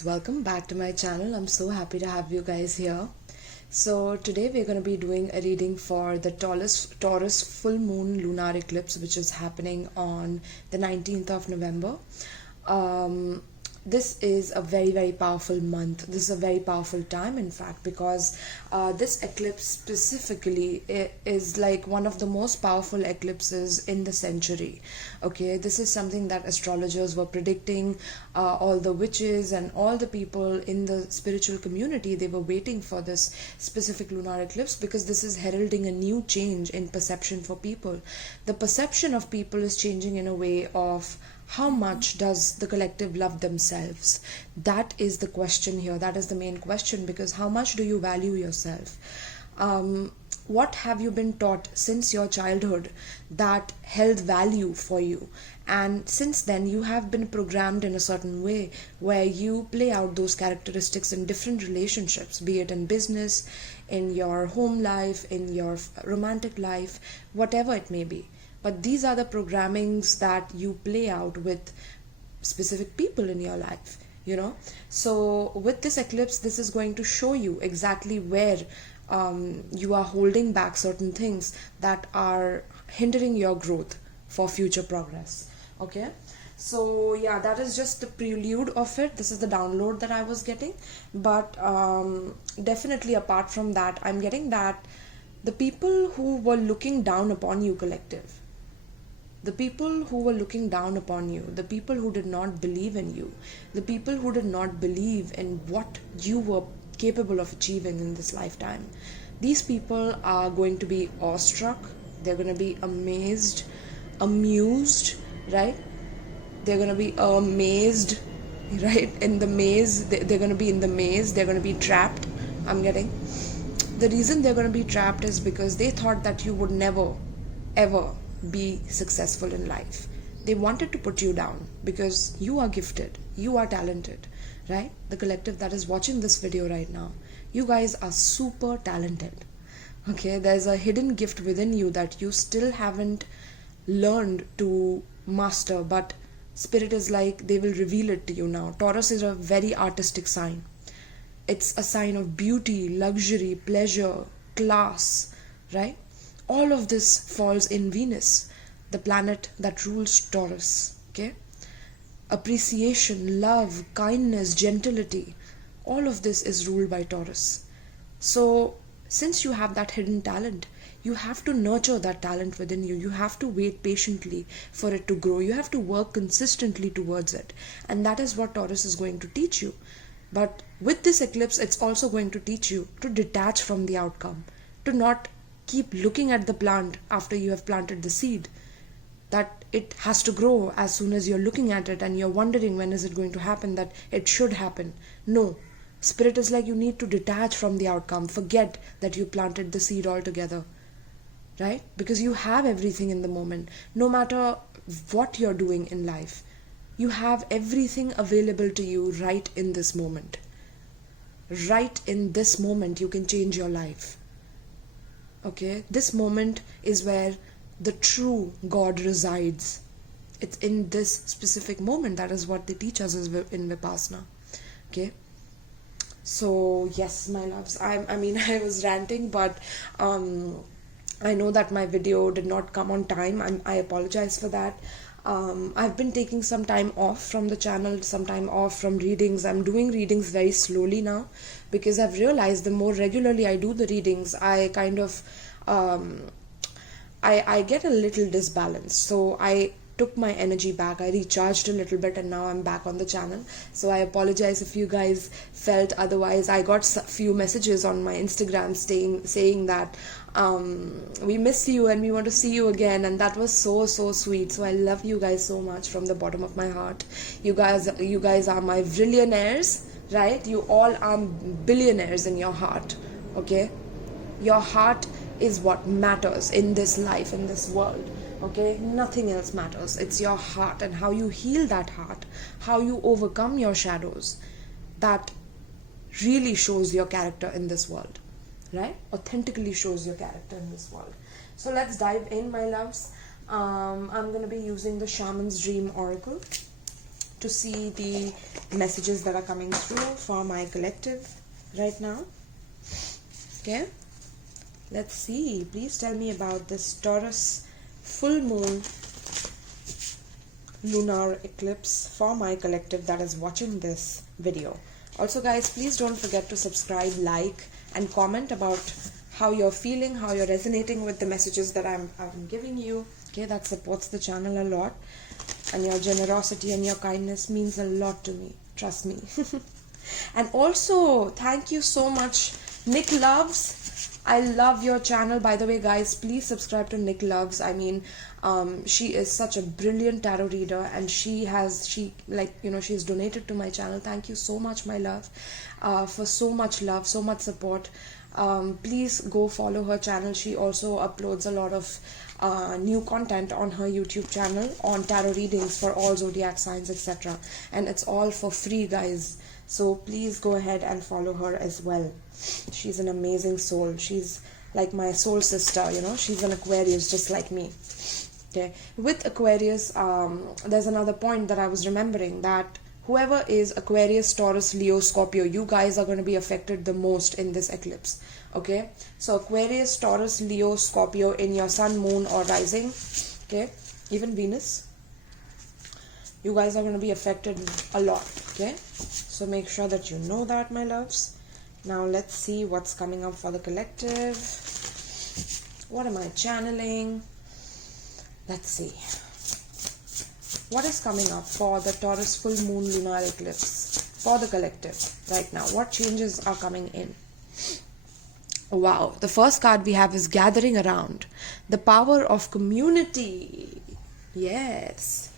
guys, welcome back to my channel. I'm so happy to have you guys here. So today we're going to be doing a reading for the Taurus full moon lunar eclipse, which is happening on the 19th of November. This is a very powerful month. This is a very powerful time, in fact, because this eclipse specifically is like one of the most powerful eclipses in the century. Okay, this is something that astrologers were predicting. All the witches and all the people in the spiritual community, they were waiting for this specific lunar eclipse because this is heralding a new change in perception for people. The perception of people is changing in a way of how much does the collective love themselves? That is the question here. That is the main question, because how much do you value yourself? What have you been taught since your childhood that held value for you? And since then you have been programmed in a certain way where you play out those characteristics in different relationships, be it in business, in your home life, in your romantic life, whatever it may be. But these are the programmings that you play out with specific people in your life, you know. So with this eclipse, this is going to show you exactly where you are holding back certain things that are hindering your growth for future progress. Okay, so yeah, that is just the prelude of it. This is the download that I was getting. But definitely apart from that, I'm getting that the people who were looking down upon you, collective, the people who were looking down upon you, the people who did not believe in you, the people who did not believe in what you were capable of achieving in this lifetime, these people are going to be awestruck. They're going to be amazed, amused, right? They're going to be amazed, right? In the maze, they're going to be in the maze, they're going to be trapped. I'm getting the reason they're going to be trapped is because they thought that you would never ever be successful in life. They wanted to put you down because you are gifted, you are talented, right? The collective that is watching this video right now, you guys are super talented. Okay, there's a hidden gift within you that you still haven't learned to master, but spirit is like they will reveal it to you now. Taurus is a very artistic sign. It's a sign of beauty, luxury, pleasure, class, right? All of this falls in Venus, the planet that rules Taurus. Okay, appreciation, love, kindness, gentility, all of this is ruled by Taurus. So since you have that hidden talent, you have to nurture that talent within you. You have to wait patiently for it to grow. You have to work consistently towards it, and that is what Taurus is going to teach you. But with this eclipse, it's also going to teach you to detach from the outcome, to not keep looking at the plant after you have planted the seed, that it has to grow as soon as you're looking at it and you're wondering when is it going to happen, that it should happen. No, spirit is like you need to detach from the outcome. Forget that you planted the seed altogether, right? Because you have everything in the moment. No matter what you're doing in life, you have everything available to you right in this moment. Right in this moment you can change your life. Okay, this moment is where the true God resides. It's in this specific moment. That is what they teach us in Vipassana. Okay, so yes, my loves, I mean I was ranting, but I know that my video did not come on time. I apologize for that. I've been taking some time off from the channel, some time off from readings. I'm doing readings very slowly now because I've realized the more regularly I do the readings, I kind of I get a little disbalanced. So I took my energy back, I recharged a little bit, and now I'm back on the channel. So I apologize if you guys felt otherwise. I got a few messages on my Instagram saying that we miss you and we want to see you again, and that was so sweet. So I love you guys so much from the bottom of my heart. You guys are my vrillionaires, right? You all are billionaires in your heart. Okay, your heart is what matters in this life, in this world. Okay, nothing else matters. It's your heart and how you heal that heart, how you overcome your shadows. That really shows your character in this world, right? Authentically shows your character in this world. So let's dive in, my loves. I'm going to be using the Shaman's Dream Oracle to see the messages that are coming through for my collective right now. Okay, let's see. Please tell me about this Taurus full moon lunar eclipse for my collective that is watching this video. Also guys, please don't forget to subscribe, like and comment about how you're feeling, how you're resonating with the messages that I'm giving you. Okay, that supports the channel a lot, and your generosity and your kindness means a lot to me, trust me. And also thank you so much, Nick Loves. I love your channel, by the way guys. Please subscribe to Nick Loves. I mean, she is such a brilliant tarot reader, and she's donated to my channel. Thank you so much, my love, for so much love, so much support. Please go follow her channel. She also uploads a lot of new content on her YouTube channel on tarot readings for all zodiac signs, etc. And it's all for free, guys. So please go ahead and follow her as well. She's an amazing soul. She's like my soul sister, you know. She's an Aquarius just like me. Okay. With Aquarius, there's another point that I was remembering, that whoever is Aquarius, Taurus, Leo, Scorpio, you guys are going to be affected the most in this eclipse. Okay. So Aquarius, Taurus, Leo, Scorpio in your sun, moon or rising. Okay. Even Venus. You guys are going to be affected a lot. Okay. So make sure that you know that, my loves. Now let's see what's coming up for the collective. What am I channeling? Let's see. What is coming up for the Taurus full moon lunar eclipse for the collective right now? What changes are coming in? Wow, the first card we have is gathering around. The power of community. Yes.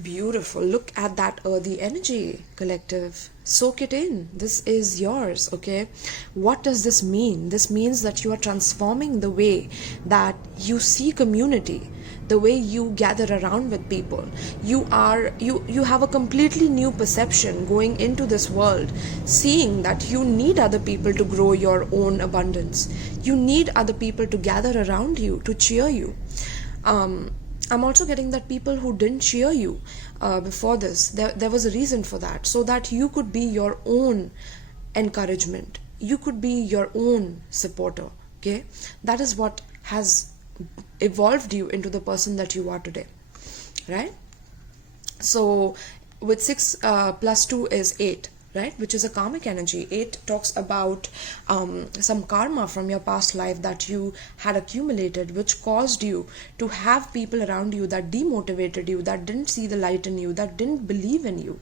Beautiful. Look at that earthy energy, collective. Soak it in. This is yours, okay? What does this mean? This means that you are transforming the way that you see community, the way you gather around with people. You have a completely new perception going into this world, seeing that you need other people to grow your own abundance. You need other people to gather around you, to cheer you. I'm also getting that people who didn't cheer you before this, there was a reason for that, so that you could be your own encouragement. You could be your own supporter, okay? That is what has evolved you into the person that you are today, right? So with 6 plus 2 is 8. Right, which is a karmic energy. 8 talks about some karma from your past life that you had accumulated, which caused you to have people around you that demotivated you, that didn't see the light in you, that didn't believe in you,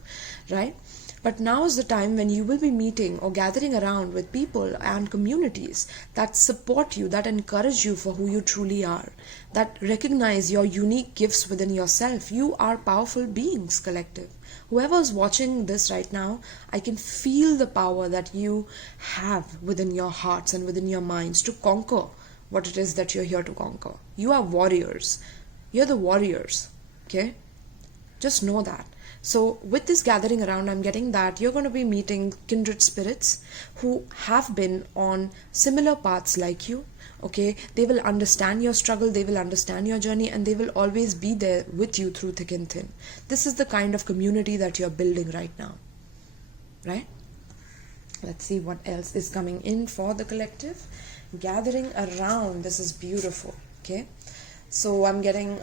right? But now is the time when you will be meeting or gathering around with people and communities that support you, that encourage you for who you truly are, that recognize your unique gifts within yourself. You are powerful beings, collective. Whoever is watching this right now, I can feel the power that you have within your hearts and within your minds to conquer what it is that you're here to conquer. You are warriors. You're the warriors, okay? Just know that. So with this gathering around, I'm getting that you're going to be meeting kindred spirits who have been on similar paths like you, okay? They will understand your struggle, they will understand your journey, and they will always be there with you through thick and thin. This is the kind of community that you're building right now, right? Let's see what else is coming in for the collective. Gathering around, this is beautiful, okay? So I'm getting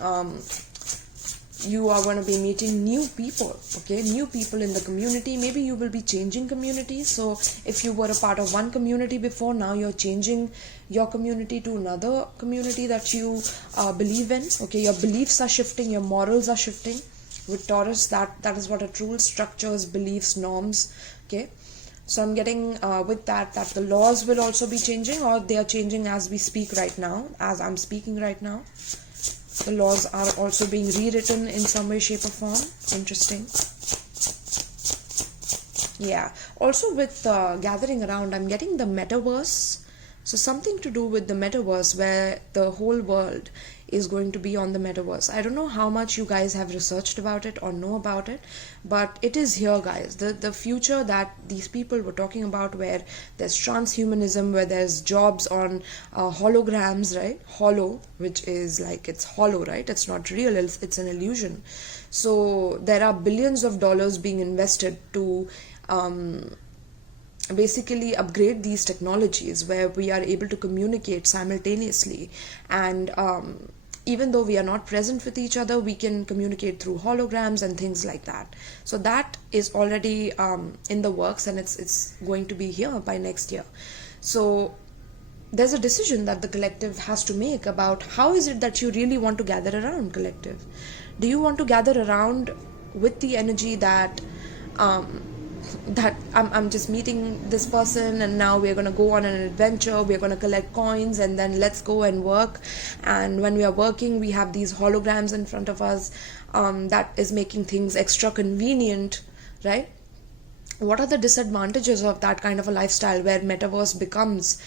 you are going to be meeting new people, okay? New people in the community. Maybe you will be changing communities. So if you were a part of one community before, now you're changing your community to another community that you believe in, okay? Your beliefs are shifting, your morals are shifting. With Taurus, that is what it rules: structures, beliefs, norms, okay? So I'm getting with that the laws will also be changing, or they are changing as we speak right now, as I'm speaking right now. The laws are also being rewritten in some way, shape or form. Interesting. Yeah. Also with gathering around, I'm getting the metaverse. So something to do with the metaverse, where the whole world is going to be on the metaverse. I don't know how much you guys have researched about it or know about it, but it is here, guys. The future that these people were talking about, where there's transhumanism, where there's jobs on holograms, right? Holo, which is like, it's hollow, right? It's not real, it's an illusion. So there are billions of dollars being invested to basically upgrade these technologies, where we are able to communicate simultaneously, and even though we are not present with each other, we can communicate through holograms and things like that. So that is already in the works, and it's going to be here by next year. So there's a decision that the collective has to make about how is it that you really want to gather around, collective. Do you want to gather around with the energy that that I'm just meeting this person, and now we're going to go on an adventure, we're going to collect coins, and then let's go and work, and when we are working we have these holograms in front of us that is making things extra convenient, right? What are the disadvantages of that kind of a lifestyle, where metaverse becomes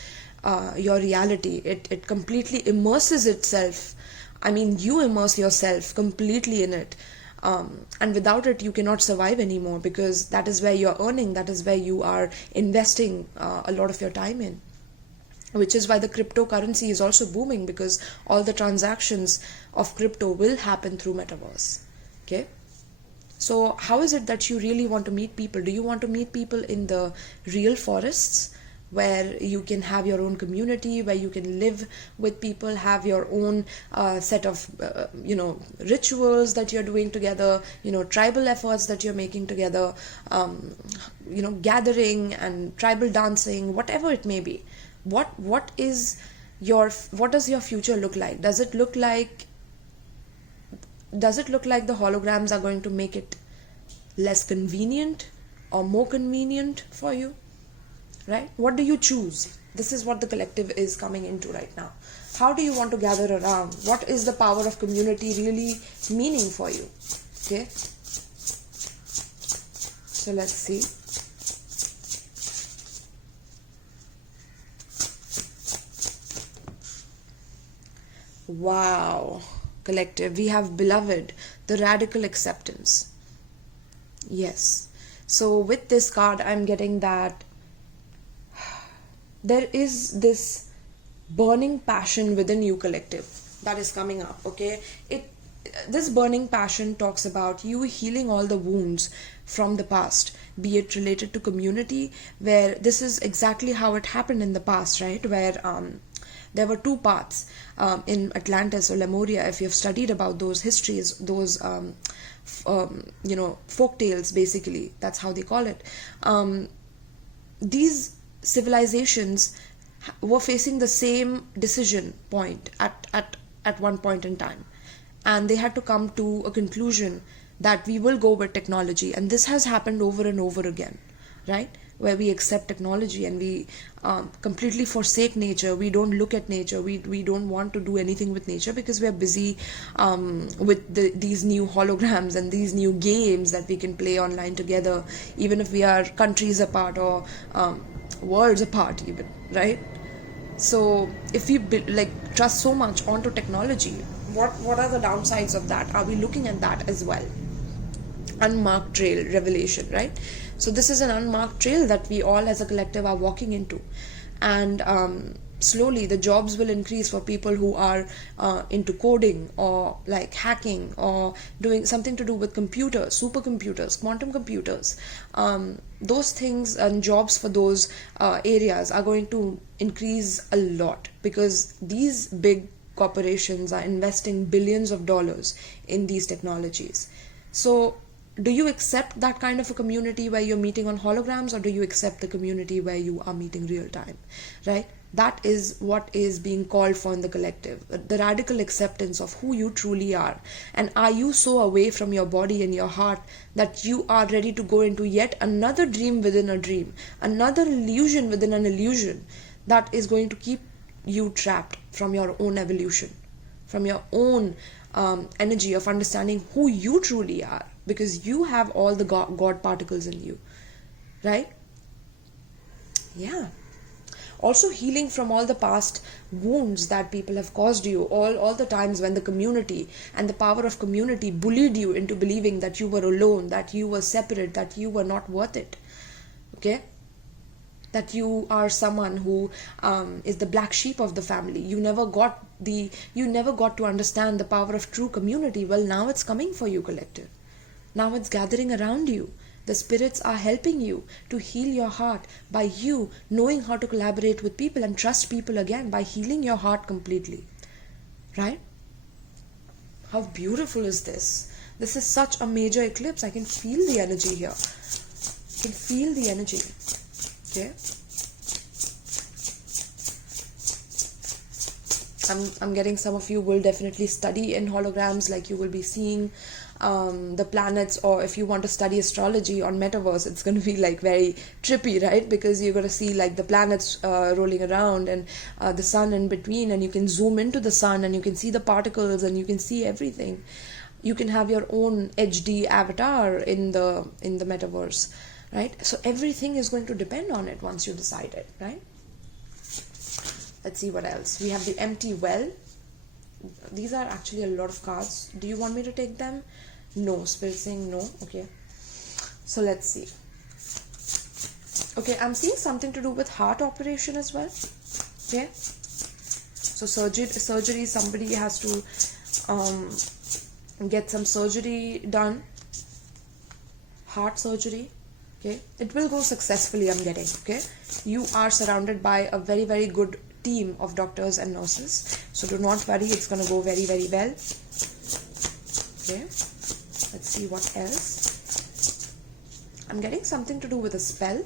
your reality? It completely immerses itself. I mean, you immerse yourself completely in it. And without it you cannot survive anymore, because that is where you're earning, that is where you are investing a lot of your time in, which is why the cryptocurrency is also booming, because all the transactions of crypto will happen through metaverse. Okay, so how is it that you really want to meet people? Do you want to meet people in the real forests, where you can have your own community, where you can live with people, have your own set of rituals that you're doing together, tribal efforts that you're making together, gathering and tribal dancing, whatever it may be? What does your future look like? Does it look like the holograms are going to make it less convenient or more convenient for you? Right? What do you choose? This is what the collective is coming into right now. How do you want to gather around? What is the power of community really meaning for you? Okay. So let's see. Wow. Collective. We have beloved, the radical acceptance. Yes. So with this card, I'm getting that there is this burning passion within you, collective, that is coming up. Okay, this burning passion talks about you healing all the wounds from the past, be it related to community, where this is exactly how it happened in the past, right? Where there were two paths in Atlantis or Lemuria. If you've studied about those histories, those folk tales, basically, that's how they call it. These civilizations were facing the same decision point at one point in time, and they had to come to a conclusion that we will go with technology. And this has happened over and over again, right? Where we accept technology and we completely forsake nature. We don't look at nature. We don't want to do anything with nature, because we are busy with these new holograms and these new games that we can play online together, even if we are countries apart or worlds apart even, right? So if we trust so much onto technology, what are the downsides of that? Are we looking at that as well? Unmarked trail revelation, right? So this is an unmarked trail that we all as a collective are walking into, and slowly the jobs will increase for people who are into coding or like hacking or doing something to do with computers, supercomputers, quantum computers. Those things and jobs for those areas are going to increase a lot, because these big corporations are investing billions of dollars in these technologies. So do you accept that kind of a community where you're meeting on holograms, or do you accept the community where you are meeting real time, right? That is what is being called for in the collective, the radical acceptance of who you truly are. And are you so away from your body and your heart that you are ready to go into yet another dream within a dream, another illusion within an illusion, that is going to keep you trapped from your own evolution, from your own energy of understanding who you truly are, because you have all the God particles in you, right? Yeah. Also healing from all the past wounds that people have caused you, all the times when the community and the power of community bullied you into believing that you were alone, that you were separate, that you were not worth it. Okay? That you are someone who is the black sheep of the family. You never got to understand the power of true community. Well, now it's coming for you, collective. Now it's gathering around you. The spirits are helping you to heal your heart by you knowing how to collaborate with people and trust people again, by healing your heart completely. Right? How beautiful is this? This is such a major eclipse. I can feel the energy here. I can feel the energy. Okay. I'm getting some of you will definitely study in holograms, like you will be seeing the planets, or if you want to study astrology on metaverse, it's going to be like very trippy, right? Because you're going to see like the planets rolling around and the sun in between, and you can zoom into the sun and you can see the particles and you can see everything. You can have your own HD avatar in the metaverse. Right? So everything is going to depend on it once you decide it, right? Let's see what else. We have the empty well. These are actually a lot of cards. Do you want me to take them? No. Spirit saying no. Okay. So let's see. Okay, I'm seeing something to do with heart operation as well. Okay. So surgery, somebody has to get some surgery done. Heart surgery. Okay, it will go successfully, I'm getting. Okay, you are surrounded by a very, very good team of doctors and nurses, so do not worry, it's going to go very, very well. Okay, let's see what else. I'm getting something to do with a spell.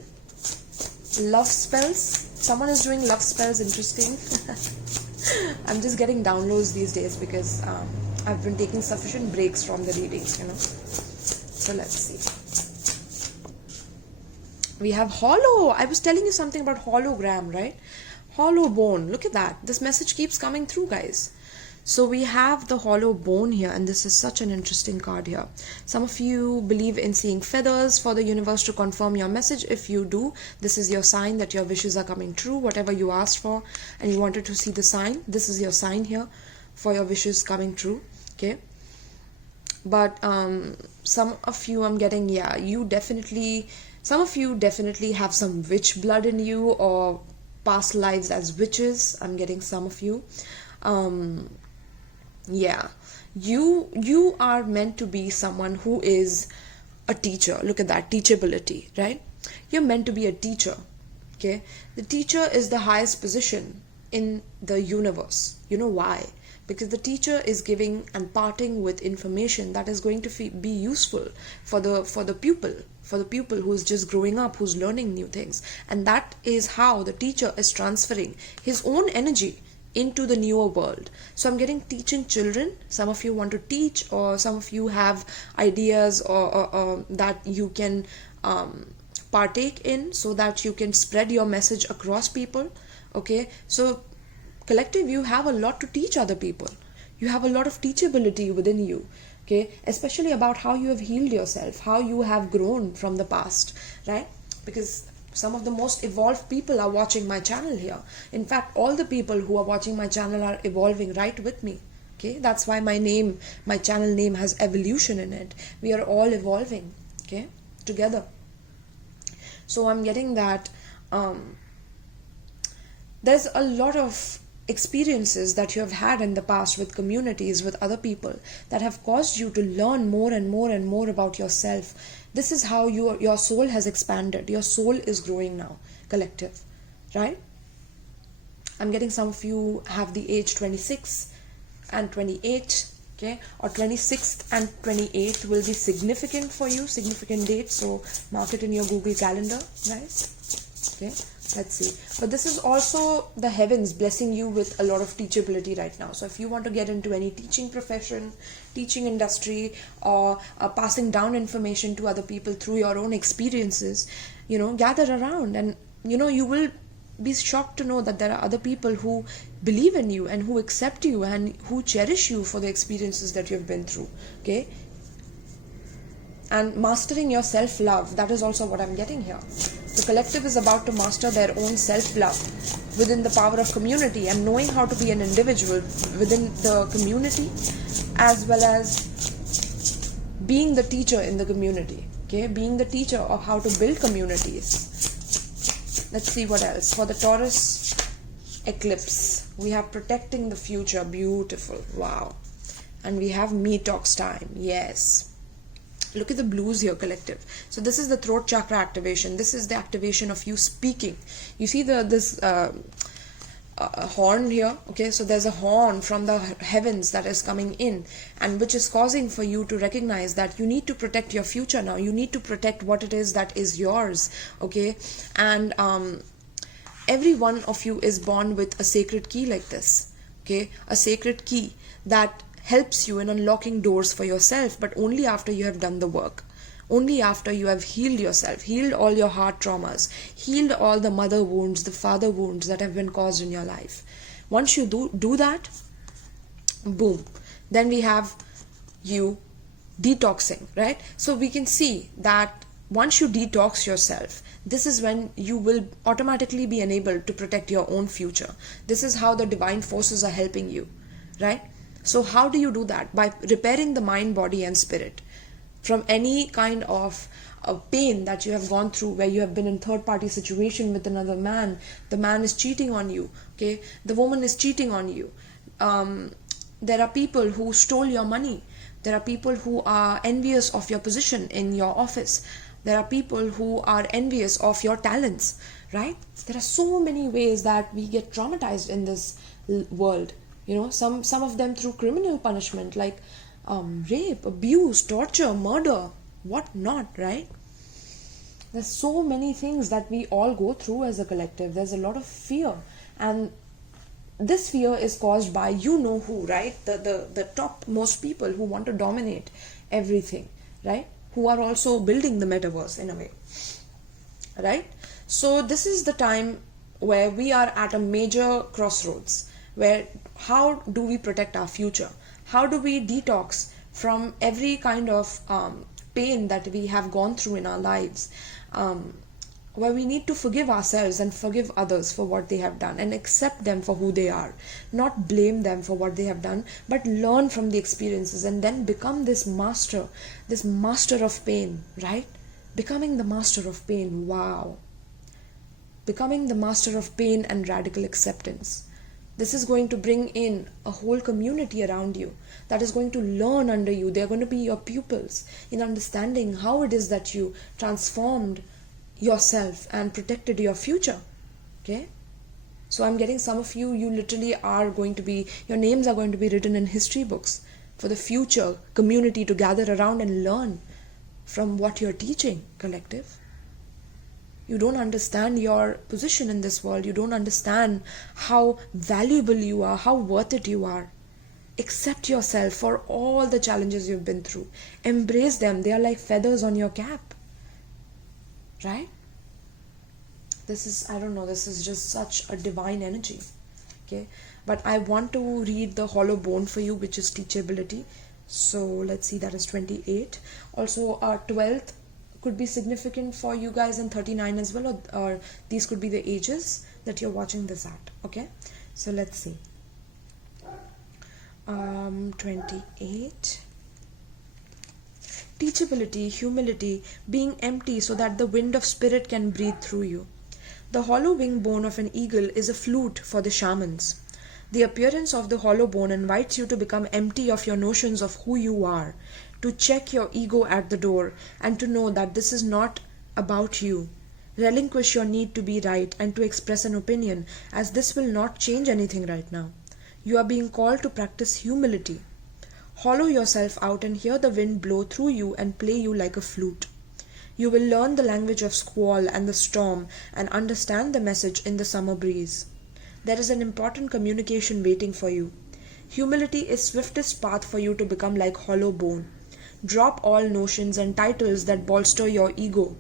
Love spells. Someone is doing love spells. Interesting. I'm just getting downloads these days because I've been taking sufficient breaks from the readings, you know. So let's see. We have hollow. I was telling you something about hologram, right? Hollow bone. Look at that. This message keeps coming through, guys. So we have the hollow bone here, and this is such an interesting card here. Some of you believe in seeing feathers for the universe to confirm your message. If you do, this is your sign that your wishes are coming true. Whatever you asked for and you wanted to see the sign, this is your sign here for your wishes coming true. Okay. But some of you, I'm getting, yeah, some of you definitely have some witch blood in you, or past lives as witches. I'm getting some of you. Yeah, you are meant to be someone who is a teacher. Look at that, teachability, right? You're meant to be a teacher. Okay, the teacher is the highest position in the universe. You know why? Because the teacher is giving and parting with information that is going to be useful for the pupil who is just growing up, who's learning new things. And that is how the teacher is transferring his own energy into the newer world. So I'm getting teaching children. Some of you want to teach, or some of you have ideas or that you can partake in, so that you can spread your message across people. Okay, so collective, you have a lot to teach other people. You have a lot of teachability within you. Okay, especially about how you have healed yourself, how you have grown from the past, right? Because some of the most evolved people are watching my channel here. In fact, all the people who are watching my channel are evolving right with me. Okay, that's why my channel name has evolution in it. We are all evolving, okay, together. So I'm getting that there's a lot of experiences that you have had in the past with communities, with other people, that have caused you to learn more and more and more about yourself. This is how your soul has expanded. Your soul is growing now, collective, right? I'm getting some of you have the age 26 and 28, okay, or 26th and 28th will be significant for you, significant date, so mark it in your Google Calendar, right? Okay, let's see. But this is also the heavens blessing you with a lot of teachability right now. So if you want to get into any teaching profession, teaching industry, or passing down information to other people through your own experiences, you know, gather around, and you know, you will be shocked to know that there are other people who believe in you and who accept you and who cherish you for the experiences that you've been through. Okay, and mastering your self-love, that is also what I'm getting here. The collective is about to master their own self-love. within the power of community and knowing how to be an individual within the community, as well as being the teacher in the community. Okay, being the teacher of how to build communities. Let's see what else. For the Taurus eclipse, we have protecting the future. Beautiful. Wow. And we have me talks time. Yes. Look at the blues here, collective. So this is the throat chakra activation. This is the activation of you speaking. You see this horn here. Okay, so there's a horn from the heavens that is coming in, and which is causing for you to recognize that you need to protect your future now. You need to protect what it is that is yours. Okay, and every one of you is born with a sacred key like this. Okay, a sacred key that helps you in unlocking doors for yourself, but only after you have done the work. Only after you have healed yourself, healed all your heart traumas, healed all the mother wounds, the father wounds that have been caused in your life. Once you do that, boom, then we have you detoxing, right? So we can see that once you detox yourself, this is when you will automatically be enabled to protect your own future. This is how the divine forces are helping you, right? So how do you do that? By repairing the mind, body and spirit from any kind of pain that you have gone through, where you have been in third party situation with another man. The man is cheating on you. Okay, the woman is cheating on you. There are people who stole your money. There are people who are envious of your position in your office. There are people who are envious of your talents, right? There are so many ways that we get traumatized in this world. You know, some of them through criminal punishment, like rape, abuse, torture, murder, what not, right? There's so many things that we all go through as a collective. There's a lot of fear, and this fear is caused by you know who, right? The topmost people who want to dominate everything, right? Who are also building the metaverse in a way, right? So this is the time where we are at a major crossroads, where how do we protect our future? How do we detox from every kind of pain that we have gone through in our lives, where we need to forgive ourselves and forgive others for what they have done and accept them for who they are, not blame them for what they have done, but learn from the experiences and then become this master of pain, right? Becoming the master of pain. Wow. Becoming the master of pain and radical acceptance. This is going to bring in a whole community around you that is going to learn under you. They are going to be your pupils in understanding how it is that you transformed yourself and protected your future. Okay? So I'm getting some of you literally are going to be, your names are going to be written in history books for the future community to gather around and learn from what you're teaching, collective. You don't understand your position in this world. You don't understand how valuable you are, how worth it you are. Accept yourself for all the challenges you've been through. Embrace them. They are like feathers on your cap. Right? This is just such a divine energy. Okay? But I want to read the hollow bone for you, which is teachability. So let's see, that is 28. Also, 12th could be significant for you guys, in 39 as well, or these could be the ages that you're watching this at. Okay, so let's see. 28. Teachability, humility, being empty so that the wind of spirit can breathe through you. The hollow wing bone of an eagle is a flute for the shamans. The appearance of the hollow bone invites you to become empty of your notions of who you are, to check your ego at the door, and to know that this is not about you. Relinquish your need to be right and to express an opinion, as this will not change anything right now. You are being called to practice humility. Hollow yourself out and hear the wind blow through you and play you like a flute. You will learn the language of squall and the storm and understand the message in the summer breeze. There is an important communication waiting for you. Humility is swiftest path for you to become like hollow bone. Drop all notions and titles that bolster your ego.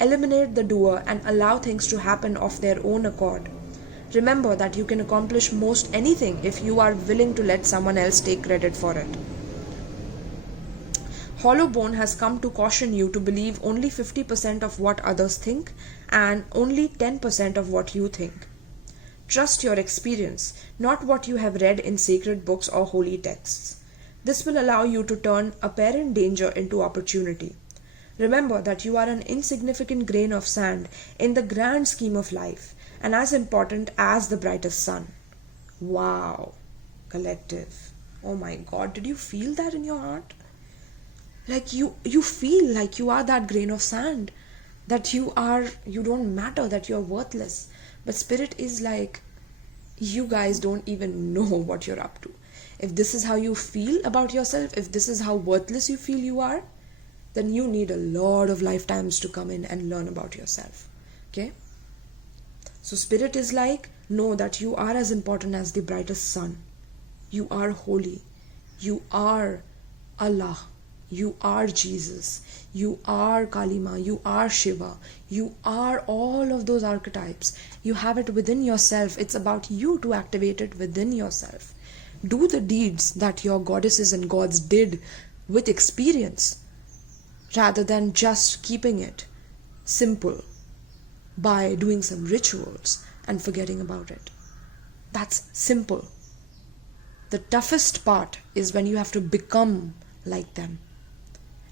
Eliminate the doer and allow things to happen of their own accord. Remember that you can accomplish most anything if you are willing to let someone else take credit for it. Hollow bone has come to caution you to believe only 50% of what others think and only 10% of what you think. Trust your experience, not what you have read in sacred books or holy texts. This will allow you to turn apparent danger into opportunity. Remember that you are an insignificant grain of sand in the grand scheme of life, and as important as the brightest sun. Wow, collective. Oh my God, did you feel that in your heart? Like you feel like you are that grain of sand, that you don't matter, that you're worthless. But Spirit is like, you guys don't even know what you're up to. If this is how you feel about yourself, if this is how worthless you feel you are, then you need a lot of lifetimes to come in and learn about yourself. Okay? So Spirit is like, know that you are as important as the brightest sun. You are holy. You are Allah. You are Jesus. You are Kalima. You are Shiva. You are all of those archetypes. You have it within yourself. It's about you to activate it within yourself. Do the deeds that your goddesses and gods did with experience, rather than just keeping it simple by doing some rituals and forgetting about it. That's simple. The toughest part is when you have to become like them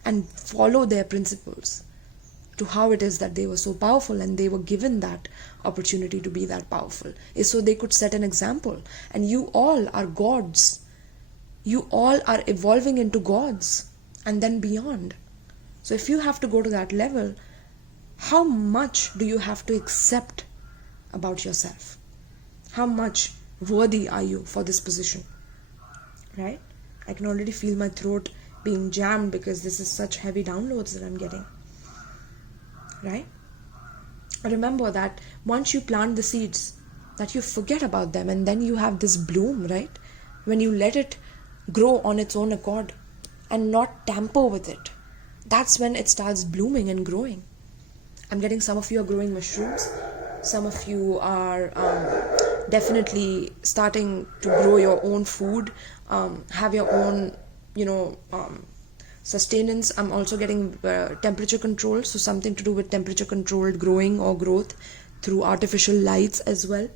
and follow their principles to how it is that they were so powerful and they were given that opportunity to be that powerful, is so they could set an example. And you all are gods. You all are evolving into gods and then beyond. So if you have to go to that level, how much do you have to accept about yourself? How much worthy are you for this position? Right? I can already feel my throat being jammed because this is such heavy downloads that I'm getting. Right? Remember that once you plant the seeds, that you forget about them, and then you have this bloom, right? When you let it grow on its own accord and not tamper with it, that's when it starts blooming and growing. I'm getting some of you are growing mushrooms. Some of you are definitely starting to grow your own food, have your own, sustenance. I'm also getting temperature control, so something to do with temperature controlled growing or growth through artificial lights as well.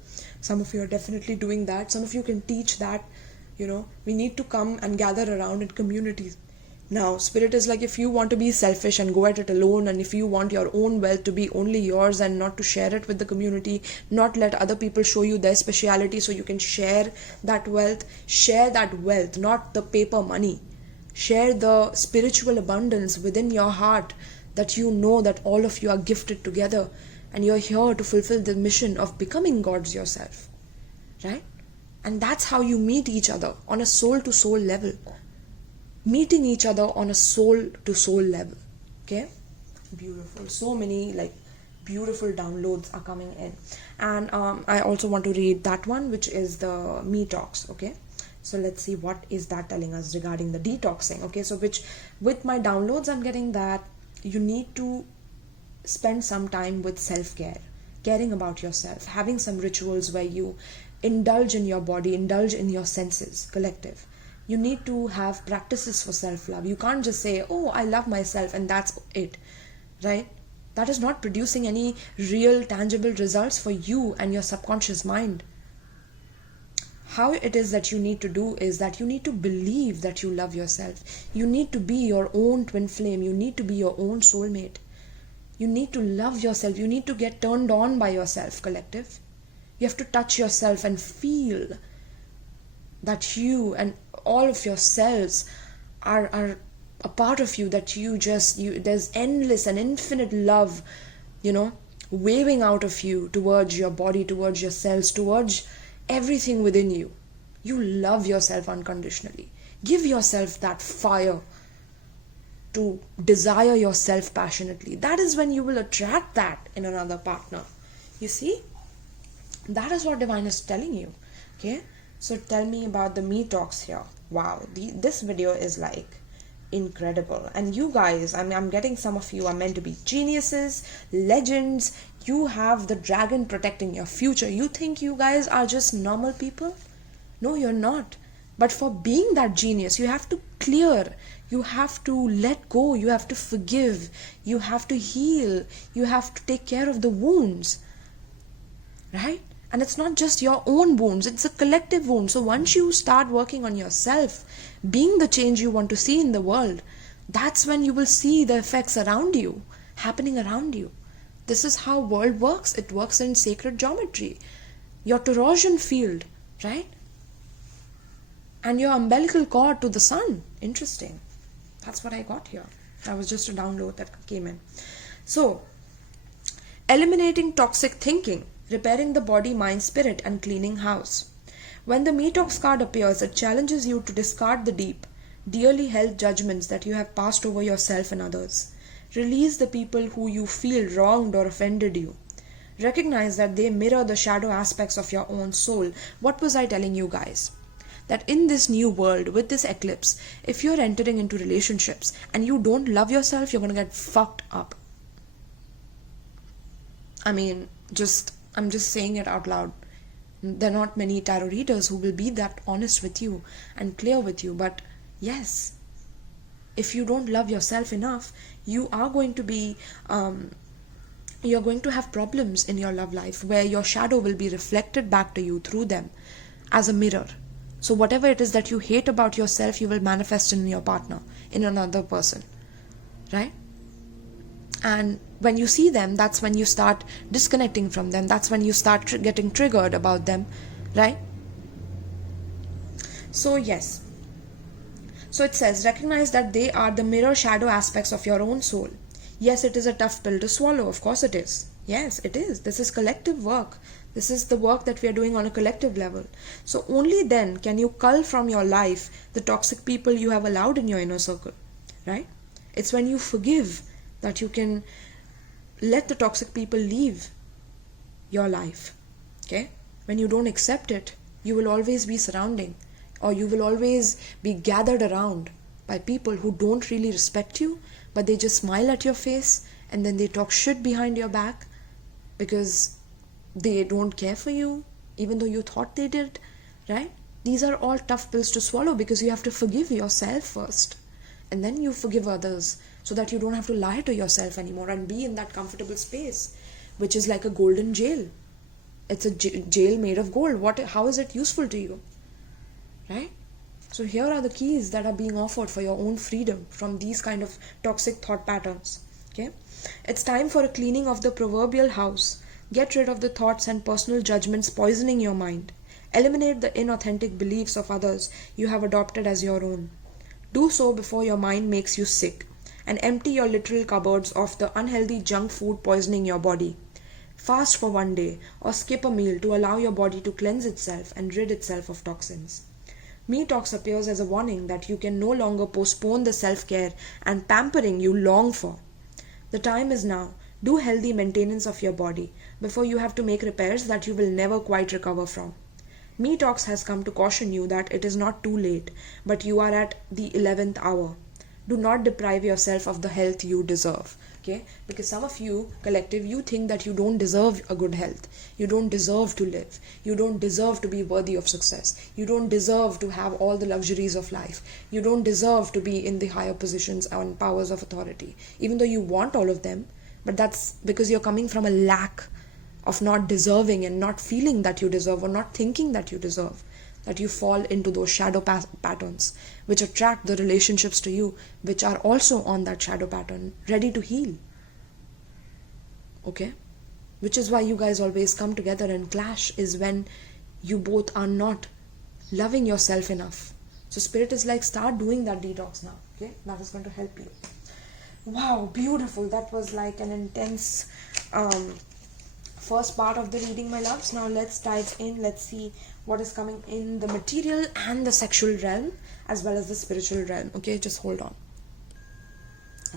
Some of you are definitely doing that. Some of you can teach that. We need to come and gather around in communities. Now, Spirit is like, if you want to be selfish and go at it alone, and if you want your own wealth to be only yours and not to share it with the community, not let other people show you their speciality so you can share that wealth, not the paper money. Share the spiritual abundance within your heart, that you know that all of you are gifted together and you're here to fulfill the mission of becoming gods yourself. Right? And that's how you meet each other on a soul-to-soul level. Meeting each other on a soul-to-soul level. Okay? Beautiful. So many beautiful downloads are coming in. And I also want to read that one, which is the Me Talks. Okay? So let's see what is that telling us regarding the detoxing. Okay, so with my downloads, I'm getting that you need to spend some time with self-care, caring about yourself, having some rituals where you indulge in your body, indulge in your senses, collective. You need to have practices for self-love. You can't just say, oh, I love myself and that's it, right? That is not producing any real tangible results for you and your subconscious mind. How it is that you need to do is that you need to believe that you love yourself. You need to be your own twin flame. You need to be your own soulmate. You need to love yourself. You need to get turned on by yourself, collective. You have to touch yourself and feel that you and all of your cells are a part of you, that there's endless and infinite love, waving out of you towards your body, towards your cells, towards everything within you. You love yourself unconditionally. Give yourself that fire to desire yourself passionately. That is when you will attract that in another partner. You see? That is what Divine is telling you. Okay? So tell me about the Me Talks here. Wow, this video is incredible. And you guys, I'm getting some of you are meant to be geniuses, legends. You have the dragon protecting your future. You think you guys are just normal people? No, you're not. But for being that genius, you have to clear, you have to let go, you have to forgive, you have to heal, you have to take care of the wounds. Right? And it's not just your own wounds, it's a collective wound. So once you start working on yourself, being the change you want to see in the world, that's when you will see the effects around you, happening around you. This is how world works. It works in sacred geometry. Your torsion field, right? And your umbilical cord to the sun. Interesting. That's what I got here. That was just a download that came in. So, eliminating toxic thinking, repairing the body, mind, spirit, and cleaning house. When the Metox card appears, it challenges you to discard the deep, dearly held judgments that you have passed over yourself and others. Release the people who you feel wronged or offended you. Recognize that they mirror the shadow aspects of your own soul. What was I telling you guys? That in this new world, with this eclipse, if you're entering into relationships and you don't love yourself, you're going to get fucked up. I'm just saying it out loud. There are not many tarot readers who will be that honest with you and clear with you. But yes, if you don't love yourself enough, you are going to be, you're going to have problems in your love life where your shadow will be reflected back to you through them as a mirror. So whatever it is that you hate about yourself, you will manifest in your partner, in another person, right? And when you see them, that's when you start disconnecting from them. That's when you start getting triggered about them, right? So yes. So it says, recognize that they are the mirror shadow aspects of your own soul. Yes, it is a tough pill to swallow. Of course it is. Yes, it is. This is collective work. This is the work that we are doing on a collective level. So only then can you cull from your life the toxic people you have allowed in your inner circle, right? It's when you forgive that you can let the toxic people leave your life, okay? When you don't accept it, you will always be surrounding, or you will always be gathered around by people who don't really respect you, but they just smile at your face and then they talk shit behind your back because they don't care for you, even though you thought they did, right? These are all tough pills to swallow because you have to forgive yourself first, and then you forgive others, so that you don't have to lie to yourself anymore and be in that comfortable space, which is like a golden jail. It's a jail made of gold. How is it useful to you, right? So here are the keys that are being offered for your own freedom from these kind of toxic thought patterns, okay? It's time for a cleaning of the proverbial house. Get rid of the thoughts and personal judgments poisoning your mind. Eliminate the inauthentic beliefs of others you have adopted as your own. Do so before your mind makes you sick, and empty your literal cupboards of the unhealthy junk food poisoning your body. Fast for one day or skip a meal to allow your body to cleanse itself and rid itself of toxins. Metox appears as a warning that you can no longer postpone the self-care and pampering you long for. The time is now. Do healthy maintenance of your body before you have to make repairs that you will never quite recover from. Metox has come to caution you that it is not too late, but you are at the 11th hour. Do not deprive yourself of the health you deserve, okay? Because some of you, collective, you think that you don't deserve a good health. You don't deserve to live. You don't deserve to be worthy of success. You don't deserve to have all the luxuries of life. You don't deserve to be in the higher positions and powers of authority, even though you want all of them. But that's because you're coming from a lack of not deserving and not feeling that you deserve, or not thinking that you deserve, that you fall into those shadow patterns which attract the relationships to you, which are also on that shadow pattern, ready to heal. Okay? Which is why you guys always come together and clash, is when you both are not loving yourself enough. So Spirit is like, start doing that detox now. Okay? That is going to help you. Wow, beautiful. That was like an intense first part of the reading, my loves. Now let's dive in. Let's see what is coming in the material and the sexual realm, as well as the spiritual realm. Okay, just hold on.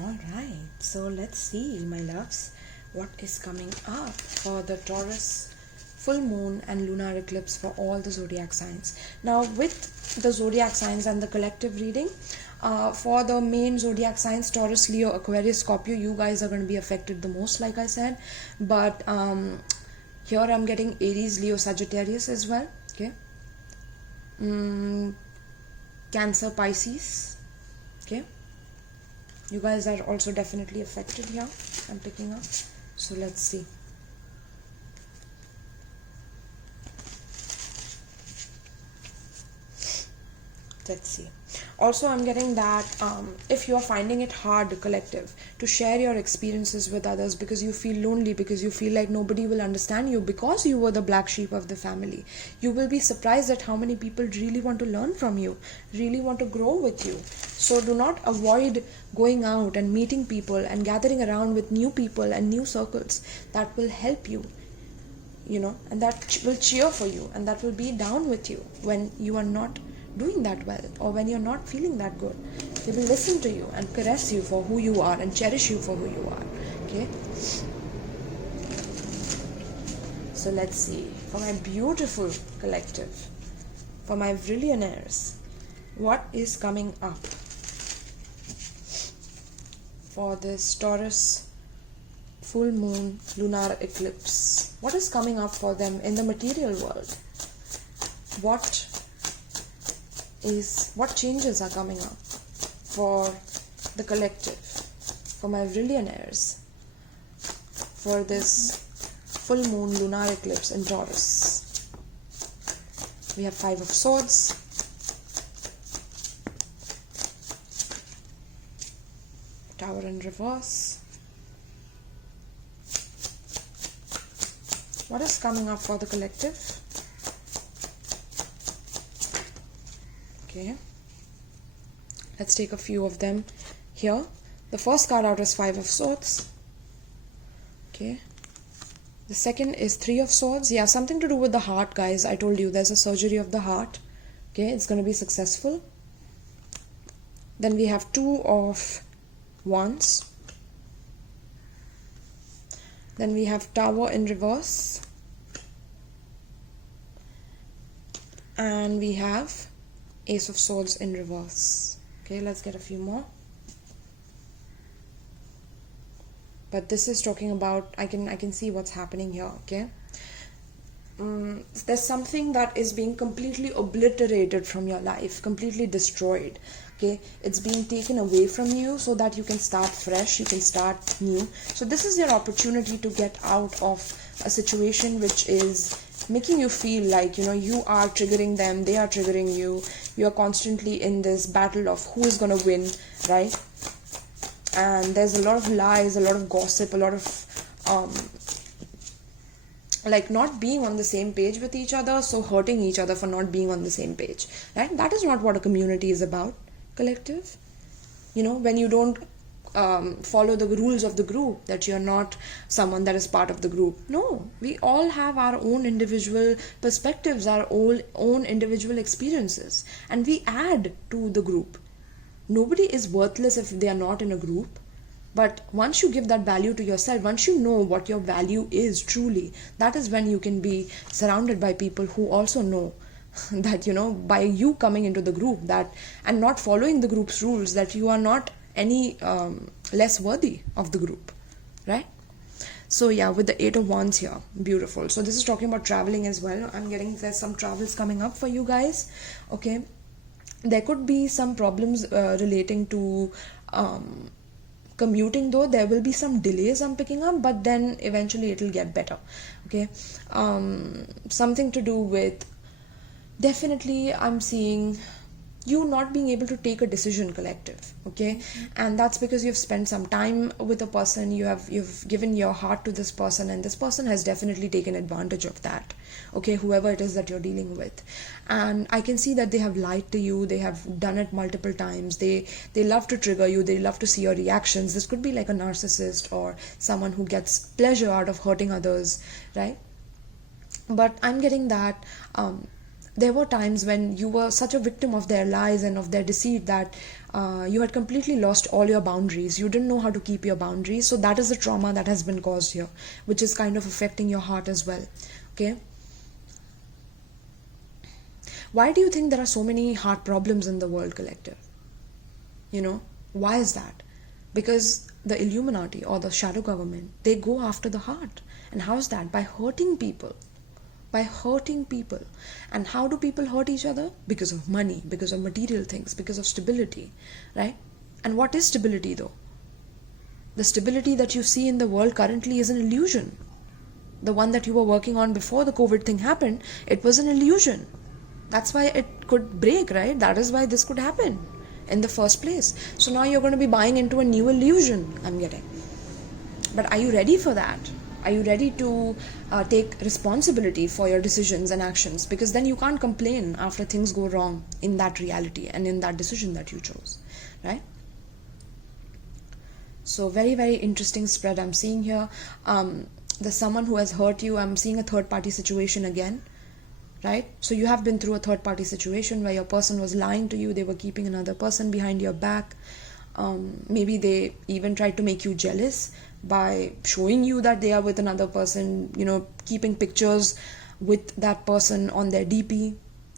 Alright, so let's see, my loves, what is coming up for the Taurus full moon and lunar eclipse for all the zodiac signs. Now with the zodiac signs and the collective reading, for the main zodiac signs, Taurus, Leo, Aquarius, Scorpio, you guys are going to be affected the most, like I said. But here I'm getting Aries, Leo, Sagittarius as well. Okay. Cancer, Pisces. Okay. You guys are also definitely affected here. I'm picking up. So let's see. Let's see. Also, I'm getting that if you are finding it hard, collective, to share your experiences with others because you feel lonely, because you feel like nobody will understand you, because you were the black sheep of the family, you will be surprised at how many people really want to learn from you, really want to grow with you. So do not avoid going out and meeting people and gathering around with new people and new circles that will help you, and that will cheer for you, and that will be down with you when you are not doing that well, or when you're not feeling that good. They will listen to you and caress you for who you are and cherish you for who you are. Okay, so let's see, for my beautiful collective, for my billionaires, what is coming up for this Taurus full moon lunar eclipse? What is coming up for them in the material world? What changes are coming up for the collective, for my billionaires, for this full moon lunar eclipse in Taurus? We have 5 of Swords, Tower in reverse. What is coming up for the collective? Okay, let's take a few of them here. The first card out is 5 of Swords. Okay, the second is 3 of Swords. Yeah, something to do with the heart, guys. I told you there's a surgery of the heart. Okay, it's going to be successful. Then we have 2 of Wands. Then we have Tower in reverse. And we have Ace of Swords in reverse. Okay, let's get a few more. But this is talking about, I can see what's happening here. Okay, there's something that is being completely obliterated from your life, completely destroyed. Okay, it's being taken away from you so that you can start fresh, you can start new. So this is your opportunity to get out of a situation which is making you feel like, you are triggering them, they are triggering you. You are constantly in this battle of who is going to win, right? And there's a lot of lies, a lot of gossip, a lot of not being on the same page with each other, so hurting each other for not being on the same page, right? That is not what a community is about, collective. When you don't follow the rules of the group, that you're not someone that is part of the group. No, we all have our own individual perspectives, our own individual experiences, and we add to the group. Nobody is worthless if they are not in a group. But once you give that value to yourself, once you know what your value is truly, that is when you can be surrounded by people who also know that, by you coming into the group, that and not following the group's rules, that you are not any less worthy of the group, right? So yeah, with the 8 of Wands here, beautiful. So this is talking about traveling as well. I'm getting there's some travels coming up for you guys. Okay, there could be some problems relating to commuting, though. There will be some delays I'm picking up, but then eventually it will get better. Okay, something to do with, definitely I'm seeing you not being able to take a decision, collective. Okay, and that's because you've spent some time with a person, you've given your heart to this person, and this person has definitely taken advantage of that. Okay, whoever it is that you're dealing with, and I can see that they have lied to you, they have done it multiple times, they love to trigger you, they love to see your reactions. This could be like a narcissist or someone who gets pleasure out of hurting others, right? But I'm getting that there were times when you were such a victim of their lies and of their deceit that you had completely lost all your boundaries. You didn't know how to keep your boundaries. So that is the trauma that has been caused here, which is kind of affecting your heart as well. Okay. Why do you think there are so many heart problems in the world, collective? Why is that? Because the Illuminati or the shadow government, they go after the heart. And how is that? By hurting people. By hurting people. And how do people hurt each other? Because of money, because of material things, because of stability, right? And what is stability, though? The stability that you see in the world currently is an illusion. The one that you were working on before the COVID thing happened, it was an illusion. That's why it could break, right? That is why this could happen in the first place. So now you're going to be buying into a new illusion, I'm getting. But are you ready for that? Are you ready to take responsibility for your decisions and actions? Because then you can't complain after things go wrong in that reality and in that decision that you chose, right? So very, very interesting spread I'm seeing here. There's someone who has hurt you. I'm seeing a third party situation again, right? So you have been through a third party situation where your person was lying to you. They were keeping another person behind your back. Maybe they even tried to make you jealous by showing you that they are with another person, keeping pictures with that person on their DP,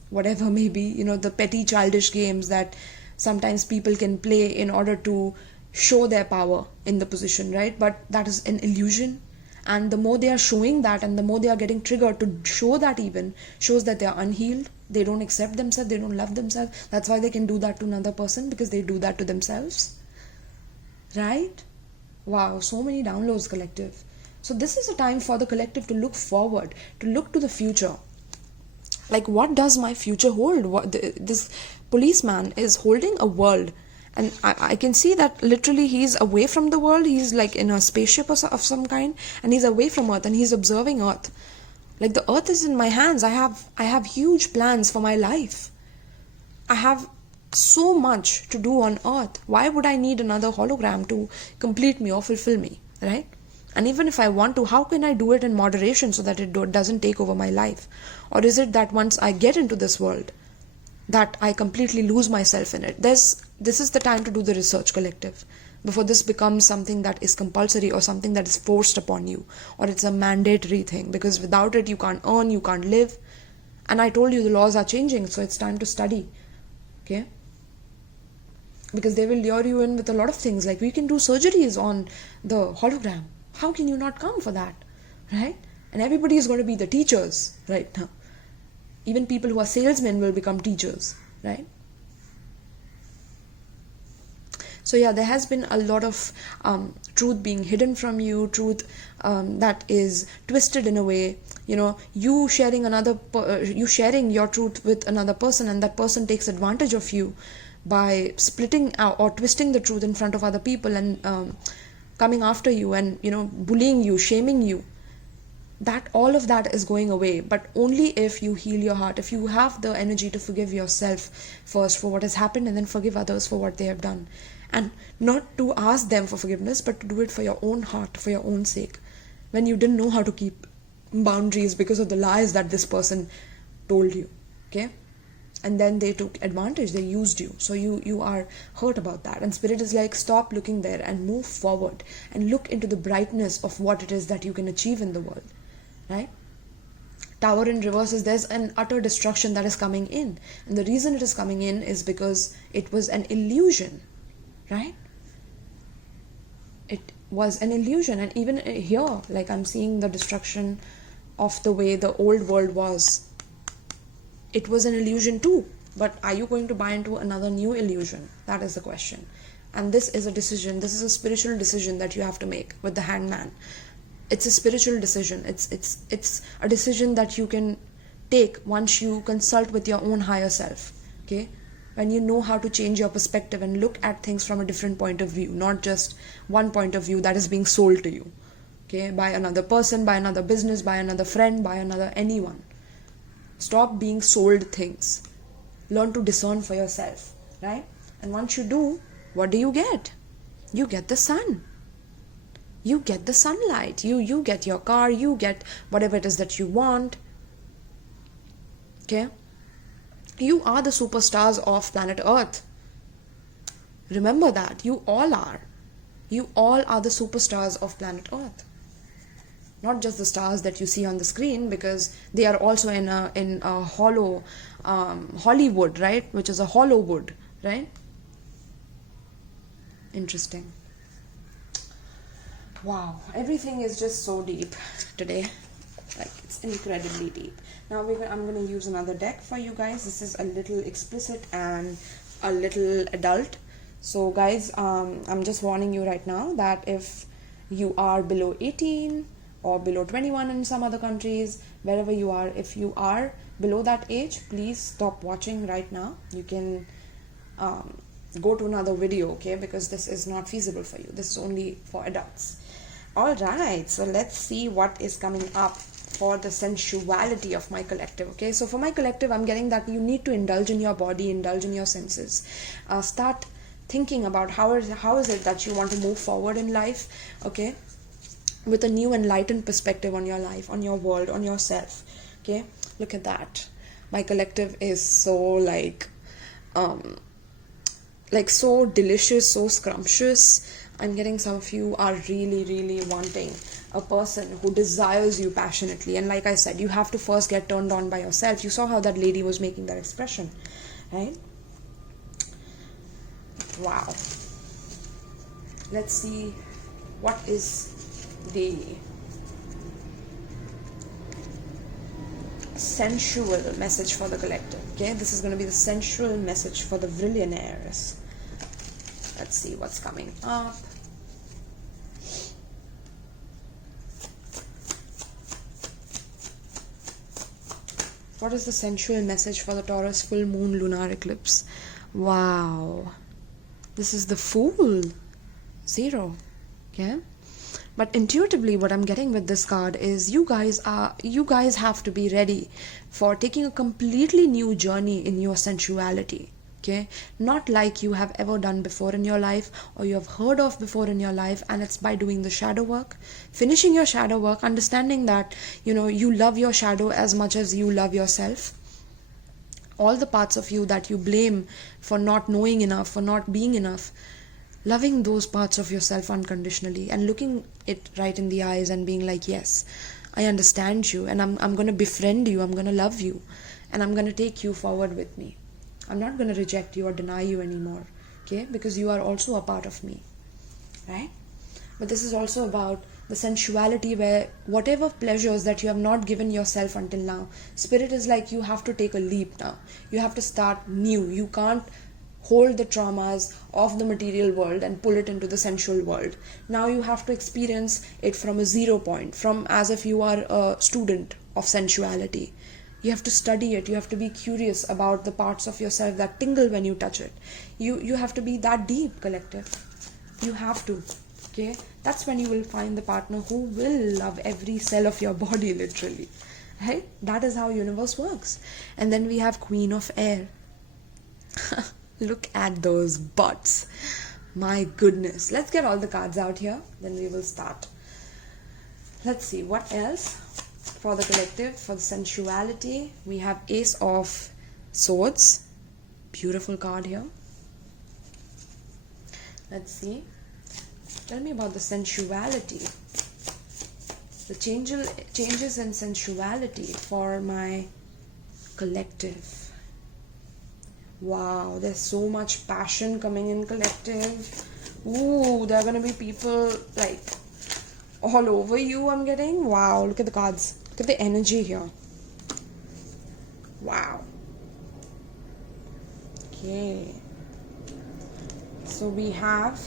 whatever may be, the petty childish games that sometimes people can play in order to show their power in the position, right? But that is an illusion. And the more they are showing that, and the more they are getting triggered to show that, even shows that they are unhealed. They don't accept themselves, they don't love themselves. That's why they can do that to another person, because they do that to themselves, right? Wow, so many downloads, collective. So this is a time for the collective to look forward, to look to the future. Like, what does my future hold? This policeman is holding a world, and I can see that literally he's away from the world. He's like in a spaceship of some kind, and he's away from Earth, and he's observing Earth. Like, the Earth is in my hands. I have huge plans for my life. I have so much to do on Earth. Why would I need another hologram to complete me or fulfill me, right? And even if I want to, how can I do it in moderation so that it doesn't take over my life? Or is it that once I get into this world, that I completely lose myself in it? This is the time to do the research, collective, before this becomes something that is compulsory or something that is forced upon you, or it's a mandatory thing, because without it you can't earn, you can't live. And I told you the laws are changing, so it's time to study, okay? Because they will lure you in with a lot of things, like we can do surgeries on the hologram. How can you not come for that, right? And everybody is going to be the teachers right now. Even people who are salesmen will become teachers, right? So yeah, there has been a lot of truth being hidden from you, truth that is twisted in a way. You sharing your truth with another person, and that person takes advantage of you by splitting or twisting the truth in front of other people, and coming after you, and bullying you, shaming you. That all of that is going away, but only if you heal your heart, if you have the energy to forgive yourself first for what has happened, and then forgive others for what they have done. And not to ask them for forgiveness, but to do it for your own heart, for your own sake. When you didn't know how to keep boundaries because of the lies that this person told you, okay? And then they took advantage, they used you. So you are hurt about that. And Spirit is like, stop looking there and move forward and look into the brightness of what it is that you can achieve in the world, right? Tower in reverse is there's an utter destruction that is coming in. And the reason it is coming in is because it was an illusion, right? It was an illusion. And even here, like, I'm seeing the destruction of the way the old world was. It was an illusion too, but are you going to buy into another new illusion? That is the question. And this is a decision, this is a spiritual decision that you have to make with the Hangman. It's a spiritual decision. It's a decision that you can take once you consult with your own higher self, okay? When you know how to change your perspective and look at things from a different point of view, not just one point of view that is being sold to you, okay? By another person, by another business, by another friend, by another anyone. Stop being sold things. Learn to discern for yourself, right? And once you do, what do you get? You get the sun. You get the sunlight. You get your car. You get whatever it is that you want. Okay? You are the superstars of planet Earth. Remember that. You all are. You all are the superstars of planet Earth. Not just the stars that you see on the screen, because they are also in a hollow Hollywood, right? Which is a hollow wood, right? Interesting. Wow, everything is just so deep today. Like, it's incredibly deep. Now I'm going to use another deck for you guys. This is a little explicit and a little adult. So guys, I'm just warning you right now that if you are below 18 or below 21 in some other countries, wherever you are, if you are below that age, please stop watching right now. You can go to another video, okay, because this is not feasible for you. This is only for adults. All right, so let's see what is coming up for the sensuality of my collective. Okay, so for my collective, I'm getting that you need to indulge in your body, indulge in your senses. Start thinking about how is it that you want to move forward in life, okay, with a new enlightened perspective on your life, on your world, on yourself. Okay, look at that. My collective is so like so delicious, so scrumptious. I'm getting some of you are really wanting a person who desires you passionately, and like I said, you have to first get turned on by yourself. You saw how that lady was making that expression, right? Wow. Let's see what is the sensual message for the collective. Okay, this is going to be the sensual message for the Vrillionaires. Let's see what's coming up. What is the sensual message for the Taurus full moon lunar eclipse? Wow. This is the Fool. 0. Okay. But intuitively what I'm getting with this card is you guys have to be ready for taking a completely new journey in your sensuality. Okay, not like you have ever done before in your life, or you have heard of before in your life, and it's by doing the shadow work, finishing your shadow work, understanding that you love your shadow as much as you love yourself. All the parts of you that you blame for not knowing enough, for not being enough, loving those parts of yourself unconditionally and looking it right in the eyes and being like, yes, I understand you, and I'm going to befriend you, I'm going to love you, and I'm going to take you forward with me. I'm not going to reject you or deny you anymore, okay? Because you are also a part of me, right? But this is also about the sensuality where whatever pleasures that you have not given yourself until now, Spirit is like, you have to take a leap now. You have to start new. You can't hold the traumas of the material world and pull it into the sensual world. Now you have to experience it from a 0 point, from as if you are a student of sensuality. You have to study it. You have to be curious about the parts of yourself that tingle when you touch it. You have to be that deep, collective. You have to. Okay? That's when you will find the partner who will love every cell of your body, literally. Right? That is how universe works. And then we have Queen of Air. Look at those butts. My goodness. Let's get all the cards out here. Then we will start. Let's see. What else? For the collective, for the sensuality, we have Ace of Swords. Beautiful card here. Let's see. Tell me about the sensuality. The changes in sensuality for my collective. Wow, there's so much passion coming in, collective. Ooh, there are going to be people like all over you, I'm getting. Wow, look at the cards. Look at the energy here. Wow. Okay. So we have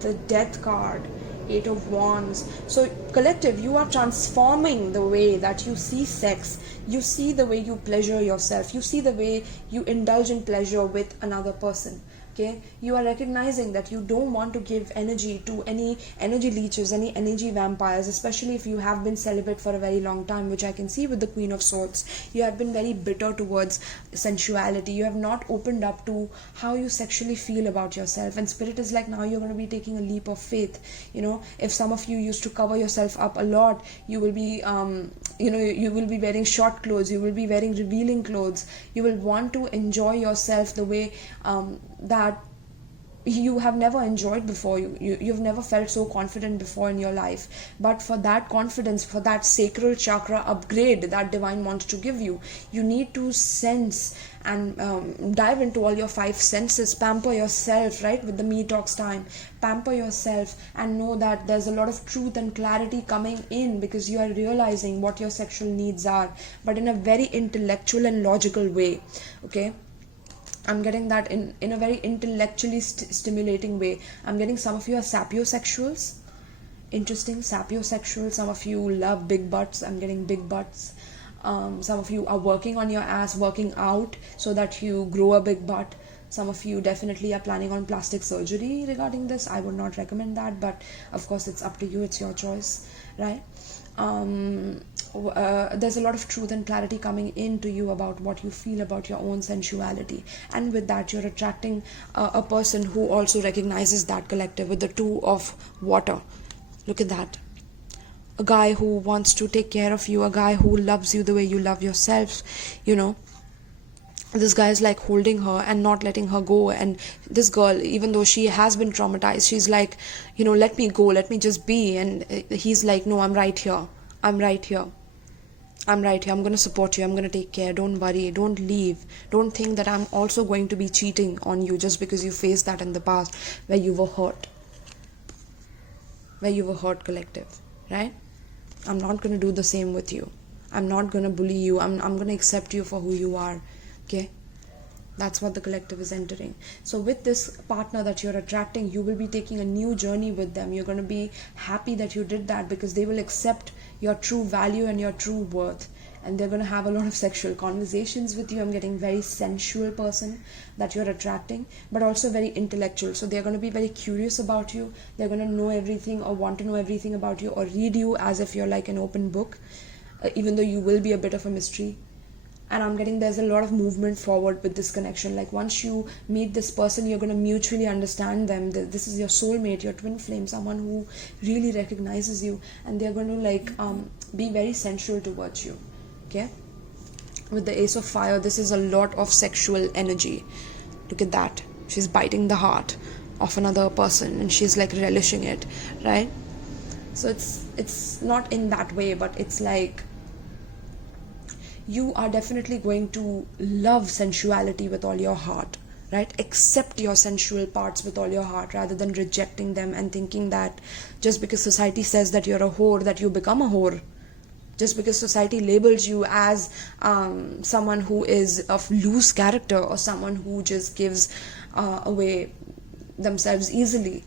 the Death card, 8 of Wands. So collective, you are transforming the way that you see sex. You see the way you pleasure yourself. You see the way you indulge in pleasure with another person. Okay, you are recognizing that you don't want to give energy to any energy leeches, any energy vampires, especially if you have been celibate for a very long time, which I can see with the Queen of Swords. You have been very bitter towards sensuality. You have not opened up to how you sexually feel about yourself, and Spirit is like, now you're going to be taking a leap of faith. If some of you used to cover yourself up a lot, you will be you will be wearing short clothes, you will be wearing revealing clothes, you will want to enjoy yourself the way that you have never enjoyed before. You've never felt so confident before in your life. But for that confidence, for that sacral chakra upgrade that divine wants to give you, you need to sense and dive into all your 5 senses. Pamper yourself, right? With the Me Talks time, pamper yourself and know that there's a lot of truth and clarity coming in, because you are realizing what your sexual needs are, but in a very intellectual and logical way. Okay, I'm getting that in a very intellectually stimulating way. I'm getting some of you are sapiosexuals. Interesting, sapiosexuals. Some of you love big butts. I'm getting big butts. Some of you are working on your ass, working out so that you grow a big butt. Some of you definitely are planning on plastic surgery regarding this. I would not recommend that, but of course it's up to you, it's your choice, right? There's a lot of truth and clarity coming into you about what you feel about your own sensuality, and with that you're attracting a person who also recognizes that, collective, with the two of water. Look at that. A guy who wants to take care of you, a guy who loves you the way you love yourself, you know. This guy is like holding her and not letting her go, and this girl, even though she has been traumatized, she's like, you know, let me go, let me just be. And he's like, no, I'm right here, I'm right here, I'm right here, I'm going to support you, I'm going to take care, don't worry, don't leave, don't think that I'm also going to be cheating on you just because you faced that in the past where you were hurt, collective, right? I'm not going to do the same with you. I'm not going to bully you. I'm going to accept you for who you are. Okay, that's what the collective is entering. So with this partner that you're attracting, you will be taking a new journey with them. You're going to be happy that you did that, because they will accept your true value and your true worth, and they're going to have a lot of sexual conversations with you. I'm getting very sensual person that you're attracting, but also very intellectual. So they're going to be very curious about you. They're going to know everything or want to know everything about you, or read you as if you're like an open book, even though you will be a bit of a mystery. And I'm getting there's a lot of movement forward with this connection. Like once you meet this person, you're going to mutually understand them. This is your soulmate, your twin flame, someone who really recognizes you, and they're going to like be very sensual towards you. Okay, with the Ace of Fire, this is a lot of sexual energy. Look at that, she's biting the heart of another person and she's like relishing it, right? So it's not in that way, but it's like you are definitely going to love sensuality with all your heart, right? Accept your sensual parts with all your heart, rather than rejecting them and thinking that just because society says that you're a whore, that you become a whore. Just because society labels you as someone who is of loose character, or someone who just gives away themselves easily,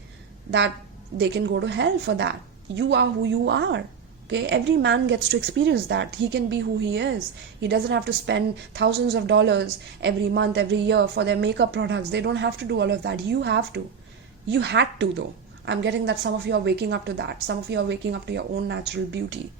that they can go to hell for that. You are who you are. Okay, every man gets to experience that. He can be who he is. He doesn't have to spend thousands of dollars every month, every year for their makeup products. They don't have to do all of that. You have to. You had to, though. I'm getting that some of you are waking up to that. Some of you are waking up to your own natural beauty.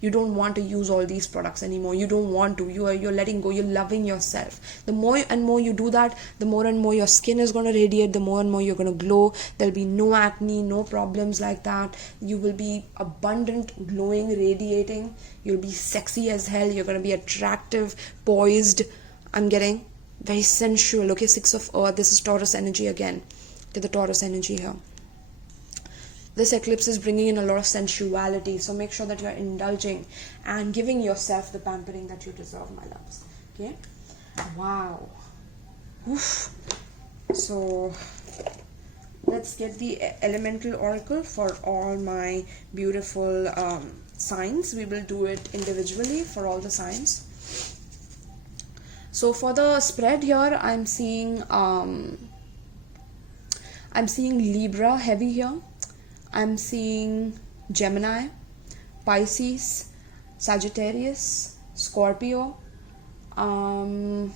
You don't want to use all these products anymore. You don't want to. You're letting go. You're loving yourself. The more and more you do that, the more and more your skin is going to radiate. The more and more you're going to glow. There'll be no acne, no problems like that. You will be abundant, glowing, radiating. You'll be sexy as hell. You're going to be attractive, poised. I'm getting very sensual. Okay, Six of Earth. This is Taurus energy again. To the Taurus energy here. This eclipse is bringing in a lot of sensuality, so make sure that you're indulging and giving yourself the pampering that you deserve, my loves. Okay? Wow. Oof. So let's get the elemental oracle for all my beautiful signs. We will do it individually for all the signs. So for the spread here, I'm seeing Libra heavy here. I'm seeing Gemini, Pisces, Sagittarius, Scorpio. I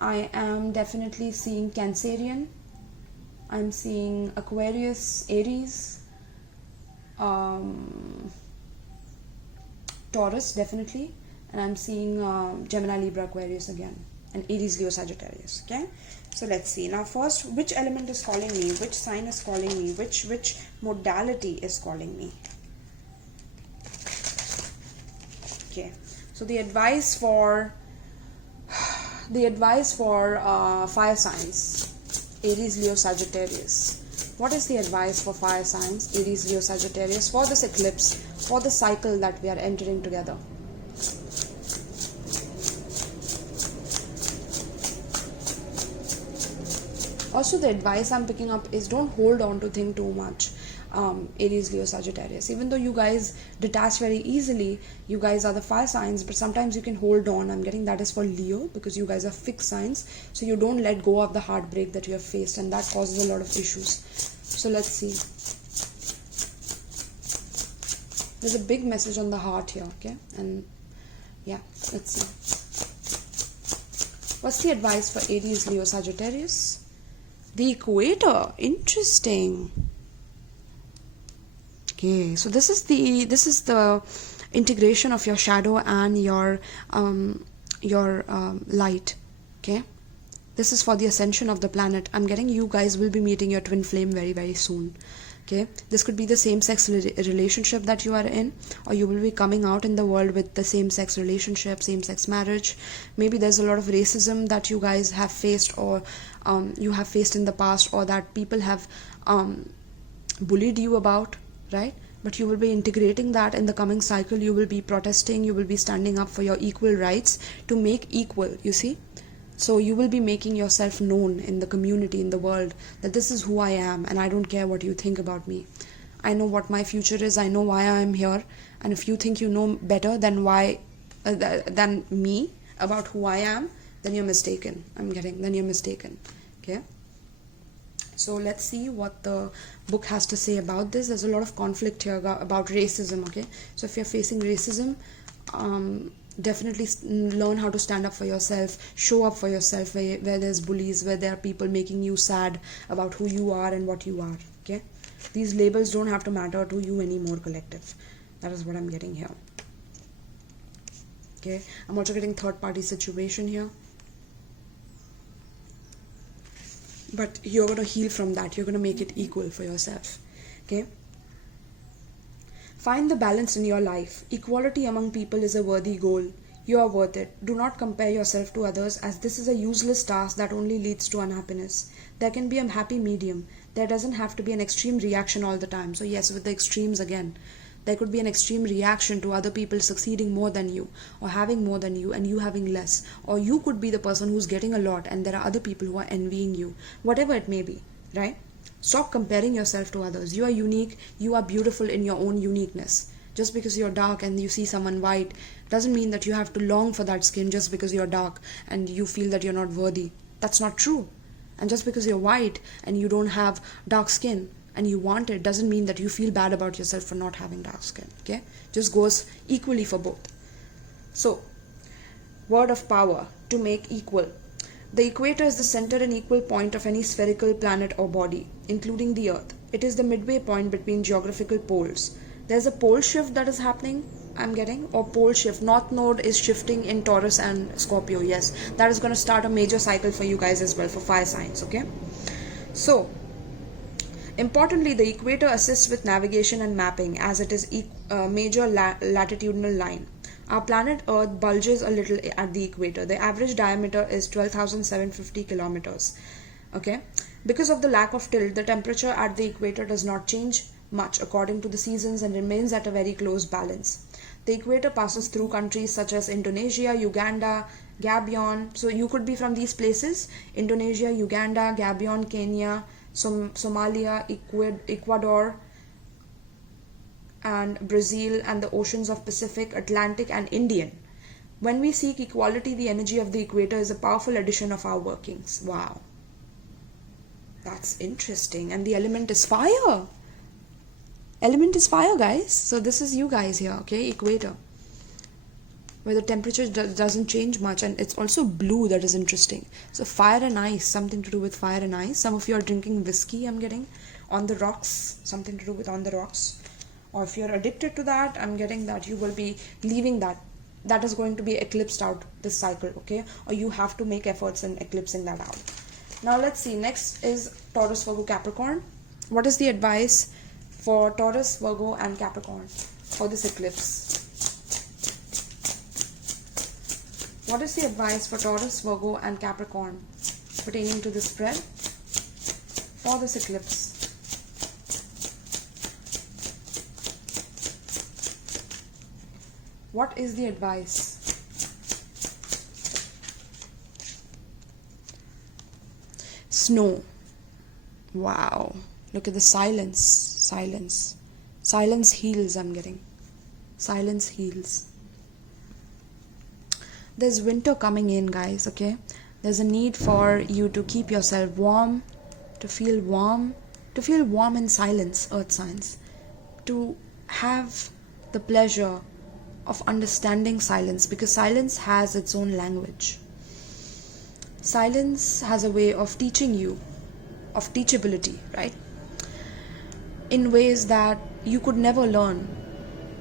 am definitely seeing Cancerian. I'm seeing Aquarius, Aries, Taurus definitely, and I'm seeing Gemini, Libra, Aquarius again, and Aries, Leo, Sagittarius. Okay, so let's see now. First, which element is calling me? Which sign is calling me? Which modality is calling me? Okay, so the advice for fire signs: Aries, Leo, Sagittarius. What is the advice for fire signs, Aries, Leo, Sagittarius, for this eclipse, for the cycle that we are entering together? Also, the advice I'm picking up is don't hold on to think too much. Aries, Leo, Sagittarius. Even though you guys detach very easily, you guys are the fire signs, but sometimes you can hold on. I'm getting that is for Leo, because you guys are fixed signs, so you don't let go of the heartbreak that you have faced, and that causes a lot of issues. So let's see. There's a big message on the heart here, okay? And Yeah, let's see. What's the advice for Aries, Leo, Sagittarius? The equator. Interesting. Okay, so this is the integration of your shadow and your light. Okay, this is for the ascension of the planet. I'm getting you guys will be meeting your twin flame very, very soon. Okay, this could be the same-sex relationship that you are in, or you will be coming out in the world with the same-sex relationship, same-sex marriage. Maybe there's a lot of racism that you guys have faced, or you have faced in the past, or that people have bullied you about, right? But you will be integrating that in the coming cycle. You will be protesting, you will be standing up for your equal rights to make equal, you see. So you will be making yourself known in the community, in the world, that this is who I am, and I don't care what you think about me. I know what my future is, I know why I am here, and if you think you know better than than me about who I am, then you're mistaken. Then you're mistaken. Okay? So let's see what the book has to say about this. There's a lot of conflict here about racism, okay? So if you're facing racism, definitely learn how to stand up for yourself, show up for yourself where there's bullies, where there are people making you sad about who you are and what you are, okay? These labels don't have to matter to you anymore, collective. That is what I'm getting here. Okay, I'm also getting third party situation here. But you're going to heal from that. You're going to make it equal for yourself. Okay? Find the balance in your life. Equality among people is a worthy goal. You are worth it. Do not compare yourself to others, as this is a useless task that only leads to unhappiness. There can be a happy medium. There doesn't have to be an extreme reaction all the time. So yes, with the extremes again. There could be an extreme reaction to other people succeeding more than you, or having more than you and you having less. Or you could be the person who's getting a lot and there are other people who are envying you. Whatever it may be, right? Stop comparing yourself to others. You are unique. You are beautiful in your own uniqueness. Just because you're dark and you see someone white doesn't mean that you have to long for that skin just because you're dark and you feel that you're not worthy. That's not true. And just because you're white and you don't have dark skin and you want it doesn't mean that you feel bad about yourself for not having dark skin. Okay? Just goes equally for both. So, word of power, to make equal. The equator is the center and equal point of any spherical planet or body, including the Earth. It is the midway point between geographical poles. There's a pole shift that is happening, I'm getting, or pole shift. North node is shifting in Taurus and Scorpio. Yes, that is going to start a major cycle for you guys as well, for fire signs. Okay? So, importantly, the equator assists with navigation and mapping, as it is a major latitudinal line. Our planet Earth bulges a little at the equator. The average diameter is 12,750 kilometers. Okay? Because of the lack of tilt, the temperature at the equator does not change much according to the seasons and remains at a very close balance. The equator passes through countries such as Indonesia, Uganda, Gabon. So you could be from these places: Indonesia, Uganda, Gabon, Kenya, Somalia, Ecuador, and Brazil, and the oceans of Pacific, Atlantic, and Indian. When we seek equality, the energy of the equator is a powerful addition of our workings. Wow. That's interesting. And the element is fire. Element is fire, guys. So this is you guys here, okay? Equator. Where the temperature doesn't change much, and it's also blue. That is interesting. So fire and ice, something to do with fire and ice. Some of you are drinking whiskey, I'm getting. On the rocks, something to do with on the rocks. Or if you're addicted to that, I'm getting that you will be leaving that. That is going to be eclipsed out this cycle, okay? Or you have to make efforts in eclipsing that out. Now let's see. Next is Taurus, Virgo, Capricorn. What is the advice for Taurus, Virgo, and Capricorn for this eclipse? What is the advice for Taurus, Virgo, and Capricorn pertaining to the spread for this eclipse? What is the advice? Snow. Wow. Look at the silence. Silence. Silence heals, I'm getting. Silence heals. There's winter coming in, guys, okay? There's a need for you to keep yourself warm, to feel warm in silence, earth signs, to have the pleasure of understanding silence, because silence has its own language. Silence has a way of teaching you, of teachability, right? In ways that you could never learn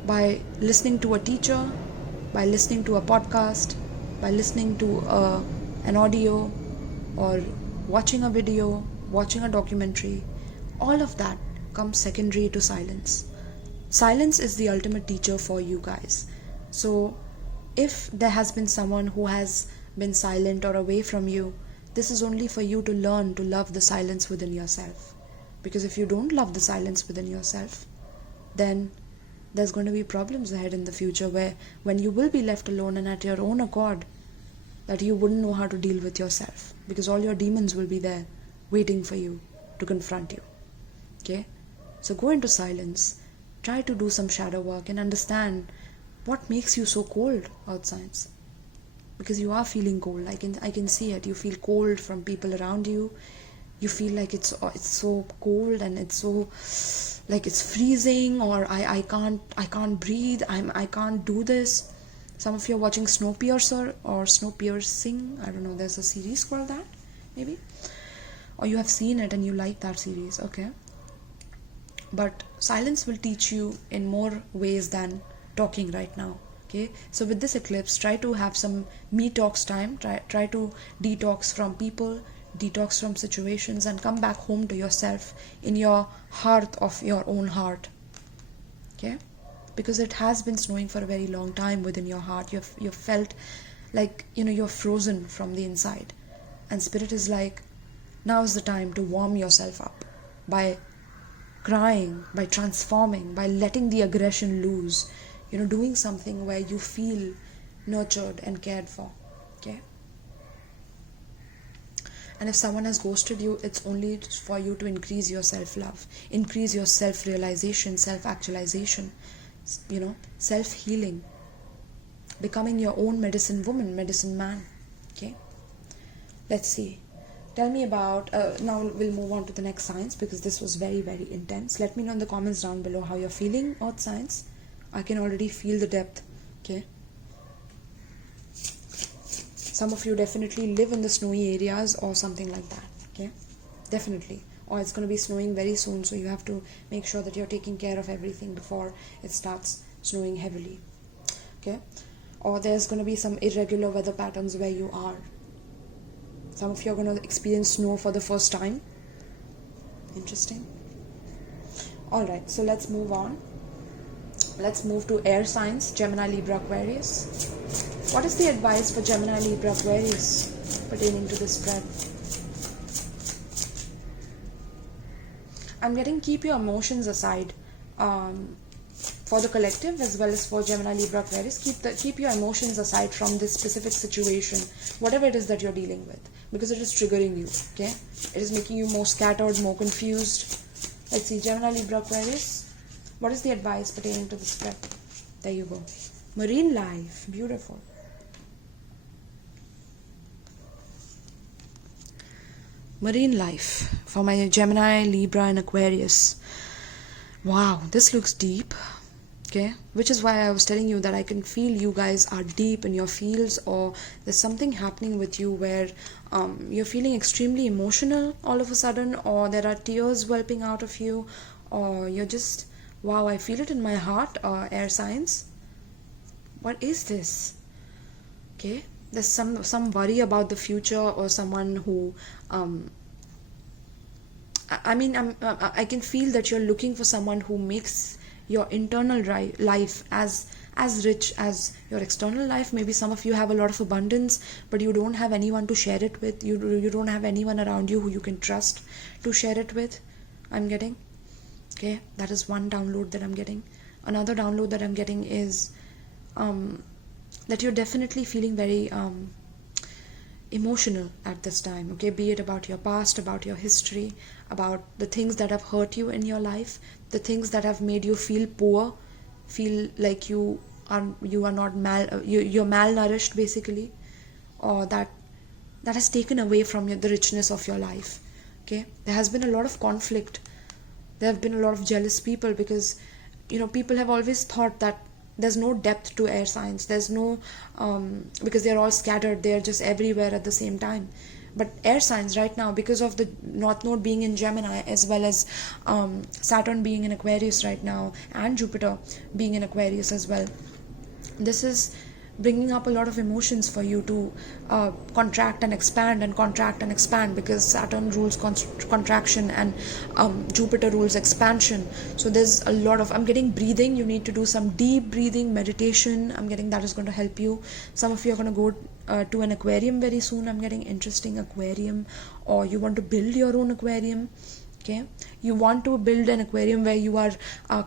by listening to a teacher, by listening to a podcast, by listening to an audio, or watching a video, watching a documentary. All of that comes secondary to silence. Silence is the ultimate teacher for you guys. So if there has been someone who has been silent or away from you, this is only for you to learn to love the silence within yourself. Because if you don't love the silence within yourself, then there's going to be problems ahead in the future, where when you will be left alone and at your own accord, that you wouldn't know how to deal with yourself, because all your demons will be there waiting for you to confront you. Okay? So go into silence, try to do some shadow work and understand what makes you so cold, earth signs. Because you are feeling cold. I can see it. You feel cold from people around you. You feel like it's so cold and it's so like it's freezing, or I can't breathe. I can't do this. Some of you are watching Snowpiercer or Snowpiercing. I don't know. There's a series called that, maybe, or you have seen it and you like that series. Okay, but silence will teach you in more ways than talking right now. Okay, so with this eclipse, try to have some me talks time. Try to detox from people, detox from situations, and come back home to yourself in your heart of your own heart. Okay, because it has been snowing for a very long time within your heart. You've felt like you're frozen from the inside, and spirit is like, now is the time to warm yourself up by crying, by transforming, by letting the aggression loose. Doing something where you feel nurtured and cared for. Okay? And if someone has ghosted you, it's only for you to increase your self-love, increase your self-realization, self-actualization, self-healing, becoming your own medicine woman, medicine man. Okay? Let's see. Tell me about, now we'll move on to the next signs, because this was very, very intense. Let me know in the comments down below how you're feeling, earth signs. I can already feel the depth. Okay. Some of you definitely live in the snowy areas or something like that. Okay. Definitely. Or it's going to be snowing very soon, so you have to make sure that you're taking care of everything before it starts snowing heavily. Okay. Or there's going to be some irregular weather patterns where you are. Some of you are going to experience snow for the first time. Interesting. Alright, so let's move on. Let's move to air signs, Gemini, Libra, Aquarius. What is the advice for Gemini, Libra, Aquarius pertaining to this spread? I'm getting keep your emotions aside for the collective as well as for Gemini, Libra, Aquarius. Keep your emotions aside from this specific situation, whatever it is that you're dealing with, because it is triggering you. Okay, it is making you more scattered, more confused. Let's see, Gemini, Libra, Aquarius. What is the advice pertaining to the spread? There you go. Marine life. Beautiful. Marine life for my Gemini, Libra and Aquarius. Wow, this looks deep. Okay, which is why I was telling you that I can feel you guys are deep in your fields, or there's something happening with you where you're feeling extremely emotional all of a sudden, or there are tears whelping out of you, or you're just, wow, I feel it in my heart, air signs. What is this? Okay, there's some worry about the future, or someone who I can feel that you're looking for someone who makes your internal life as rich as your external life. Maybe some of you have a lot of abundance, but you don't have anyone to share it with. You don't have anyone around you who you can trust to share it with. I'm getting. Okay, that is one download that I'm getting. Another download that I'm getting is that you're definitely feeling very emotional at this time. Okay, be it about your past, about your history, about the things that have hurt you in your life, the things that have made you feel poor, feel like you're malnourished basically, or that has taken away from the richness of your life. Okay, there has been a lot of conflict. There have been a lot of jealous people, because people have always thought that There's no depth to air signs. There's no because they're all scattered, they're just everywhere at the same time. But air signs right now, because of the North Node being in Gemini, as well as Saturn being in Aquarius right now, and Jupiter being in Aquarius as well, this is bringing up a lot of emotions for you to contract and expand and contract and expand, because Saturn rules contraction and Jupiter rules expansion. So there's a lot of, I'm getting breathing. You need to do some deep breathing meditation. I'm getting that is going to help you. Some of you are going to go to an aquarium very soon. I'm getting interesting aquarium, or you want to build your own aquarium. Okay, you want to build an aquarium where you are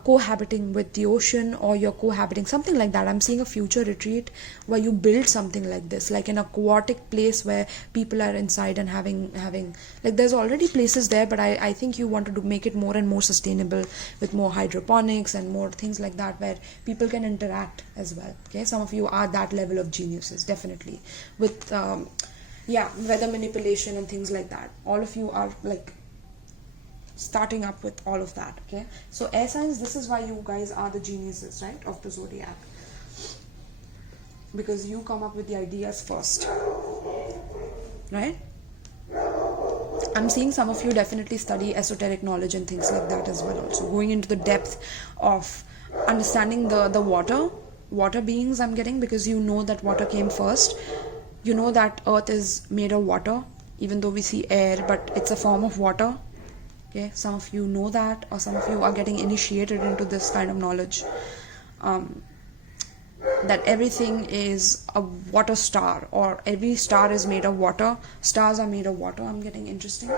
cohabiting with the ocean, or you're cohabiting, something like that. I'm seeing a future retreat where you build something like this, like an aquatic place where people are inside and having like, there's already places there, but I think you want to make it more and more sustainable with more hydroponics and more things like that, where people can interact as well. Okay, some of you are that level of geniuses, definitely, with weather manipulation and things like that. All of you are like starting up with all of that. Okay, so air signs, this is why you guys are the geniuses, right, of the zodiac, because you come up with the ideas first, right? I'm seeing some of you definitely study esoteric knowledge and things like that as well, also going into the depth of understanding the water beings. I'm getting, because you know that water came first. You know that earth is made of water, even though we see air, but it's a form of water. Okay, some of you know that, or some of you are getting initiated into this kind of knowledge, that everything is a water star, or every star is made of water. Stars are made of water. I'm getting interesting.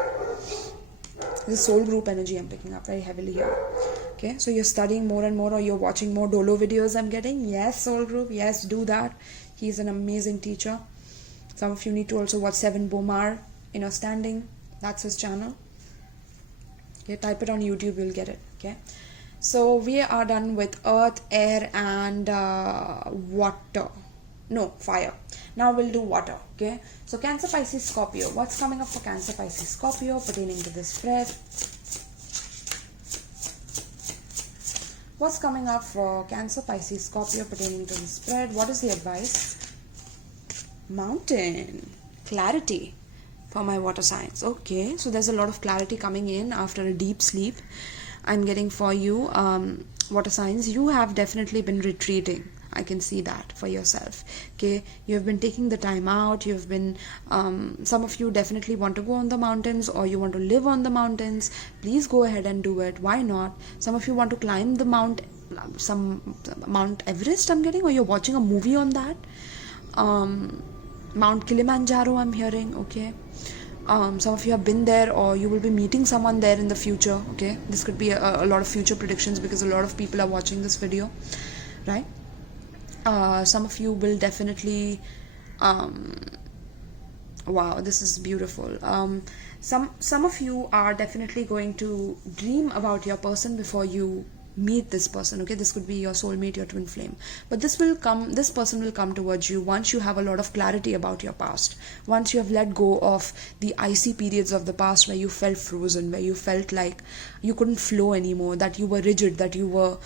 This soul group energy I'm picking up very heavily here. Okay, so you're studying more and more, or you're watching more Doelow videos. I'm getting, yes, soul group, yes, do that. He's an amazing teacher. Some of you need to also watch Sevan Bomar, Inner Standing. That's his channel. Okay, type it on YouTube, you'll get it. Okay, so we are done with earth, air, and water. No, fire. Now we'll do water. Okay, so Cancer, Pisces, Scorpio. What's coming up for Cancer, Pisces, Scorpio pertaining to this spread? What's coming up for Cancer, Pisces, Scorpio pertaining to this spread? What is the advice? Mountain. Clarity for my water signs. Okay, so there's a lot of clarity coming in after a deep sleep. I'm getting for you, water signs. You have definitely been retreating. I can see that for yourself. Okay, you have been taking the time out. You've been some of you definitely want to go on the mountains, or you want to live on the mountains. Please go ahead and do it. Why not? Some of you want to climb the Mount Everest, I'm getting, or you're watching a movie on that. Mount Kilimanjaro, I'm hearing. Okay, some of you have been there, or you will be meeting someone there in the future. Okay, this could be a lot of future predictions, because a lot of people are watching this video, right? Some of you will definitely wow, this is beautiful. Some of you are definitely going to dream about your person before you meet this person. Okay, this could be your soulmate, your twin flame, but this person will come towards you once you have a lot of clarity about your past, once you have let go of the icy periods of the past where you felt frozen, where you felt like you couldn't flow anymore, that you were rigid, that you were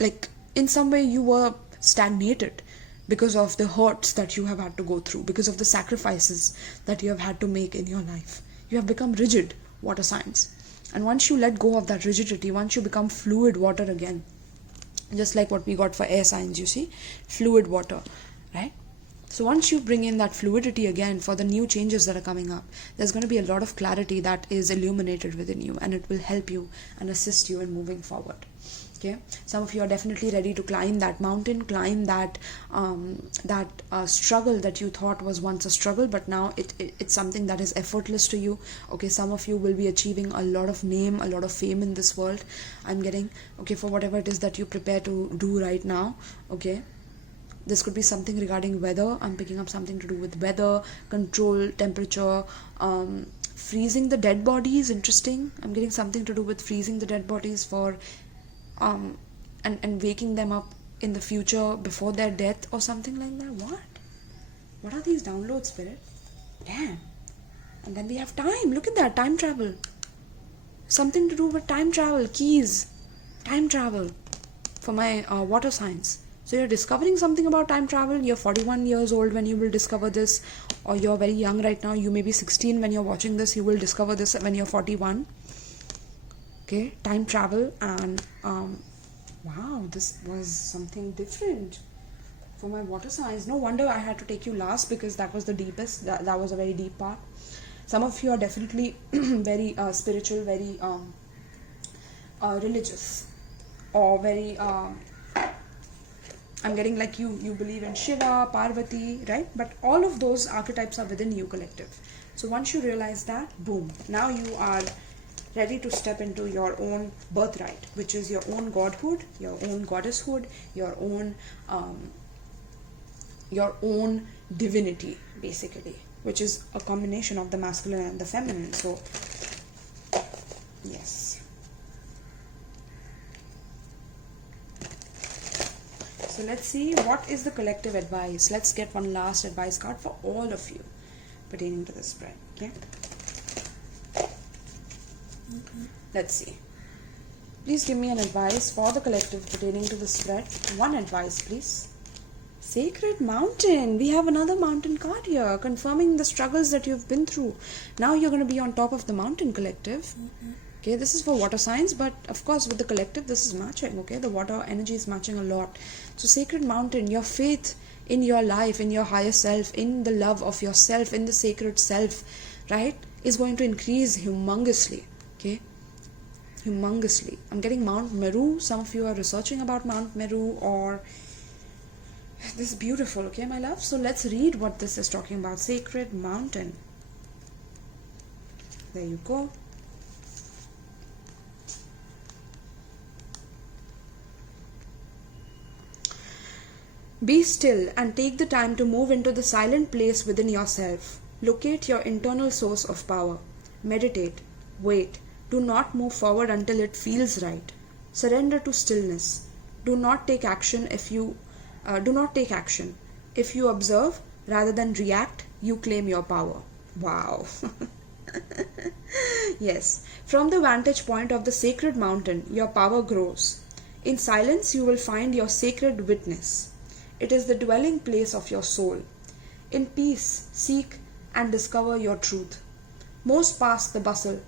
like in some way you were stagnated because of the hurts that you have had to go through, because of the sacrifices that you have had to make in your life. You have become rigid, water signs. And once you let go of that rigidity, once you become fluid water again, just like what we got for air signs, you see, fluid water, right? So once you bring in that fluidity again for the new changes that are coming up, there's going to be a lot of clarity that is illuminated within you, and it will help you and assist you in moving forward. Okay, some of you are definitely ready to climb that mountain, climb that struggle that you thought was once a struggle, but now it's something that is effortless to you. Okay, some of you will be achieving a lot of name, a lot of fame in this world. I'm getting, okay, for whatever it is that you prepare to do right now. Okay, this could be something regarding weather. I'm picking up something to do with weather, control, temperature, freezing the dead bodies. Interesting. I'm getting something to do with freezing the dead bodies for and waking them up in the future before their death or something like that. What are these downloads, Spirit? Damn. And then we have time. Look at that, time travel. Something to do with time travel, keys, time travel. for my water signs. So you're discovering something about time travel. You're 41 years old when you will discover this, or you're very young right now. You may be 16 when you're watching this. You will discover this when you're 41. Okay, time travel. And wow, this was something different for my water signs. No wonder I had to take you last, because that was the deepest. That was a very deep part. Some of you are definitely very spiritual, very religious, or very I'm getting like you believe in Shiva, Parvati, right? But all of those archetypes are within you, collective. So once you realize that, boom, now you are ready to step into your own birthright, which is your own godhood, your own goddesshood, your own divinity, basically, which is a combination of the masculine and the feminine. So yes. So let's see what is the collective advice. Let's get one last advice card for all of you pertaining to the spread. Okay. Let's see. Please give me an advice for the collective pertaining to the spread. One advice, please. Sacred Mountain. We have another mountain card here, confirming the struggles that you've been through. Now you're going to be on top of the mountain, collective. Okay, this is for water signs, but of course with the collective this is matching. Okay, the water energy is matching a lot. So Sacred Mountain, your faith in your life, in your higher self, in the love of yourself, in the sacred self, right, is going to increase humongously. Okay, humongously. I'm getting Mount Meru. Some of you are researching about Mount Meru, or this is beautiful. Okay, my love. So let's read what this is talking about. Sacred Mountain. There you go. Be still and take the time to move into the silent place within yourself. Locate your internal source of power. Meditate. Wait. Do not move forward until it feels right. Surrender to stillness. Do not take action. If you observe rather than react, you claim your power. Wow. Yes. From the vantage point of the sacred mountain, your power grows. In silence, you will find your sacred witness. It is the dwelling place of your soul. In peace, seek and discover your truth. Move past the bustle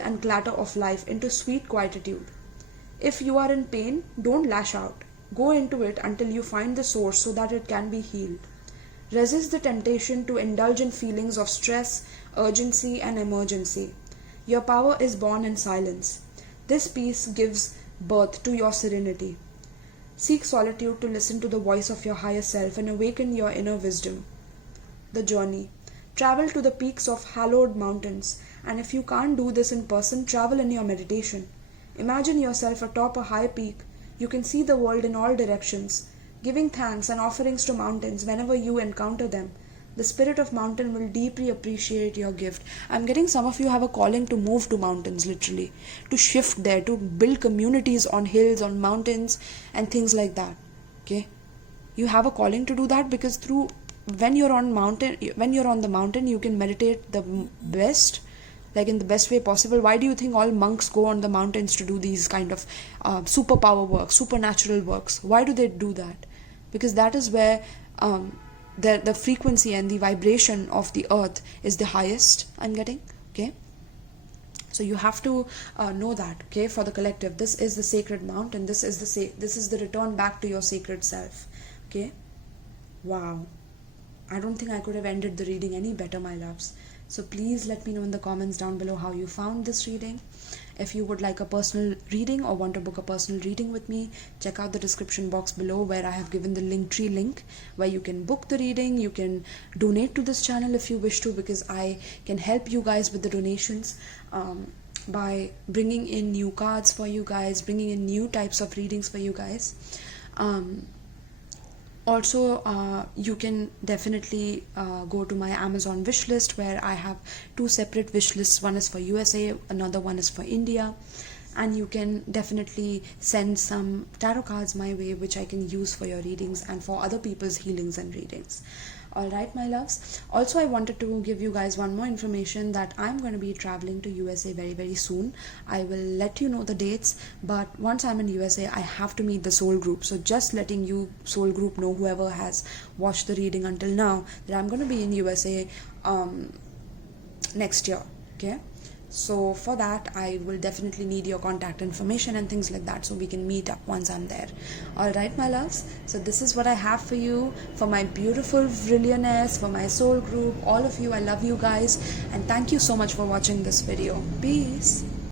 and clatter of life into sweet quietude. If you are in pain, don't lash out. Go into it until you find the source so that it can be healed. Resist the temptation to indulge in feelings of stress, urgency, and emergency. Your power is born in silence. This peace gives birth to your serenity. Seek solitude to listen to the voice of your higher self and awaken your inner wisdom. The journey. Travel to the peaks of hallowed mountains, and if you can't do this in person, travel in your meditation. Imagine yourself atop a high peak. You can see the world in all directions, giving thanks and offerings to mountains whenever you encounter them. The spirit of mountain will deeply appreciate your gift. I'm getting some of you have a calling to move to mountains, literally, to shift there, to build communities on hills, on mountains, and things like that. Okay, you have a calling to do that, because when you're on the mountain, you can meditate the best, like in the best way possible. Why do you think all monks go on the mountains to do these kind of superpower works, supernatural works? Why do they do that? Because that is where the frequency and the vibration of the earth is the highest, I'm getting. Okay, so you have to know that. Okay, for the collective, this is the sacred mountain. This is the return back to your sacred self. Okay, wow, I don't think I could have ended the reading any better, my loves. So please let me know in the comments down below how you found this reading. If you would like a personal reading or want to book a personal reading with me, check out the description box below, where I have given the Linktree link where you can book the reading. You can donate to this channel if you wish to, because I can help you guys with the donations by bringing in new cards for you guys, bringing in new types of readings for you guys. Also, you can definitely go to my Amazon wish list, where I have two separate wish lists. One is for USA, another one is for India. And you can definitely send some tarot cards my way, which I can use for your readings and for other people's healings and readings. All right, my loves. Also, I wanted to give you guys one more information that I'm going to be traveling to USA very, very soon. I will let you know the dates, but once I'm in USA, I have to meet the soul group. So just letting you soul group know, whoever has watched the reading until now, that I'm going to be in USA next year. Okay, so for that I will definitely need your contact information and things like that, so we can meet up once I'm there. All right, my loves, so this is what I have for you, for my beautiful brilliantness, for my soul group, all of you. I love you guys, and thank you so much for watching this video. Peace.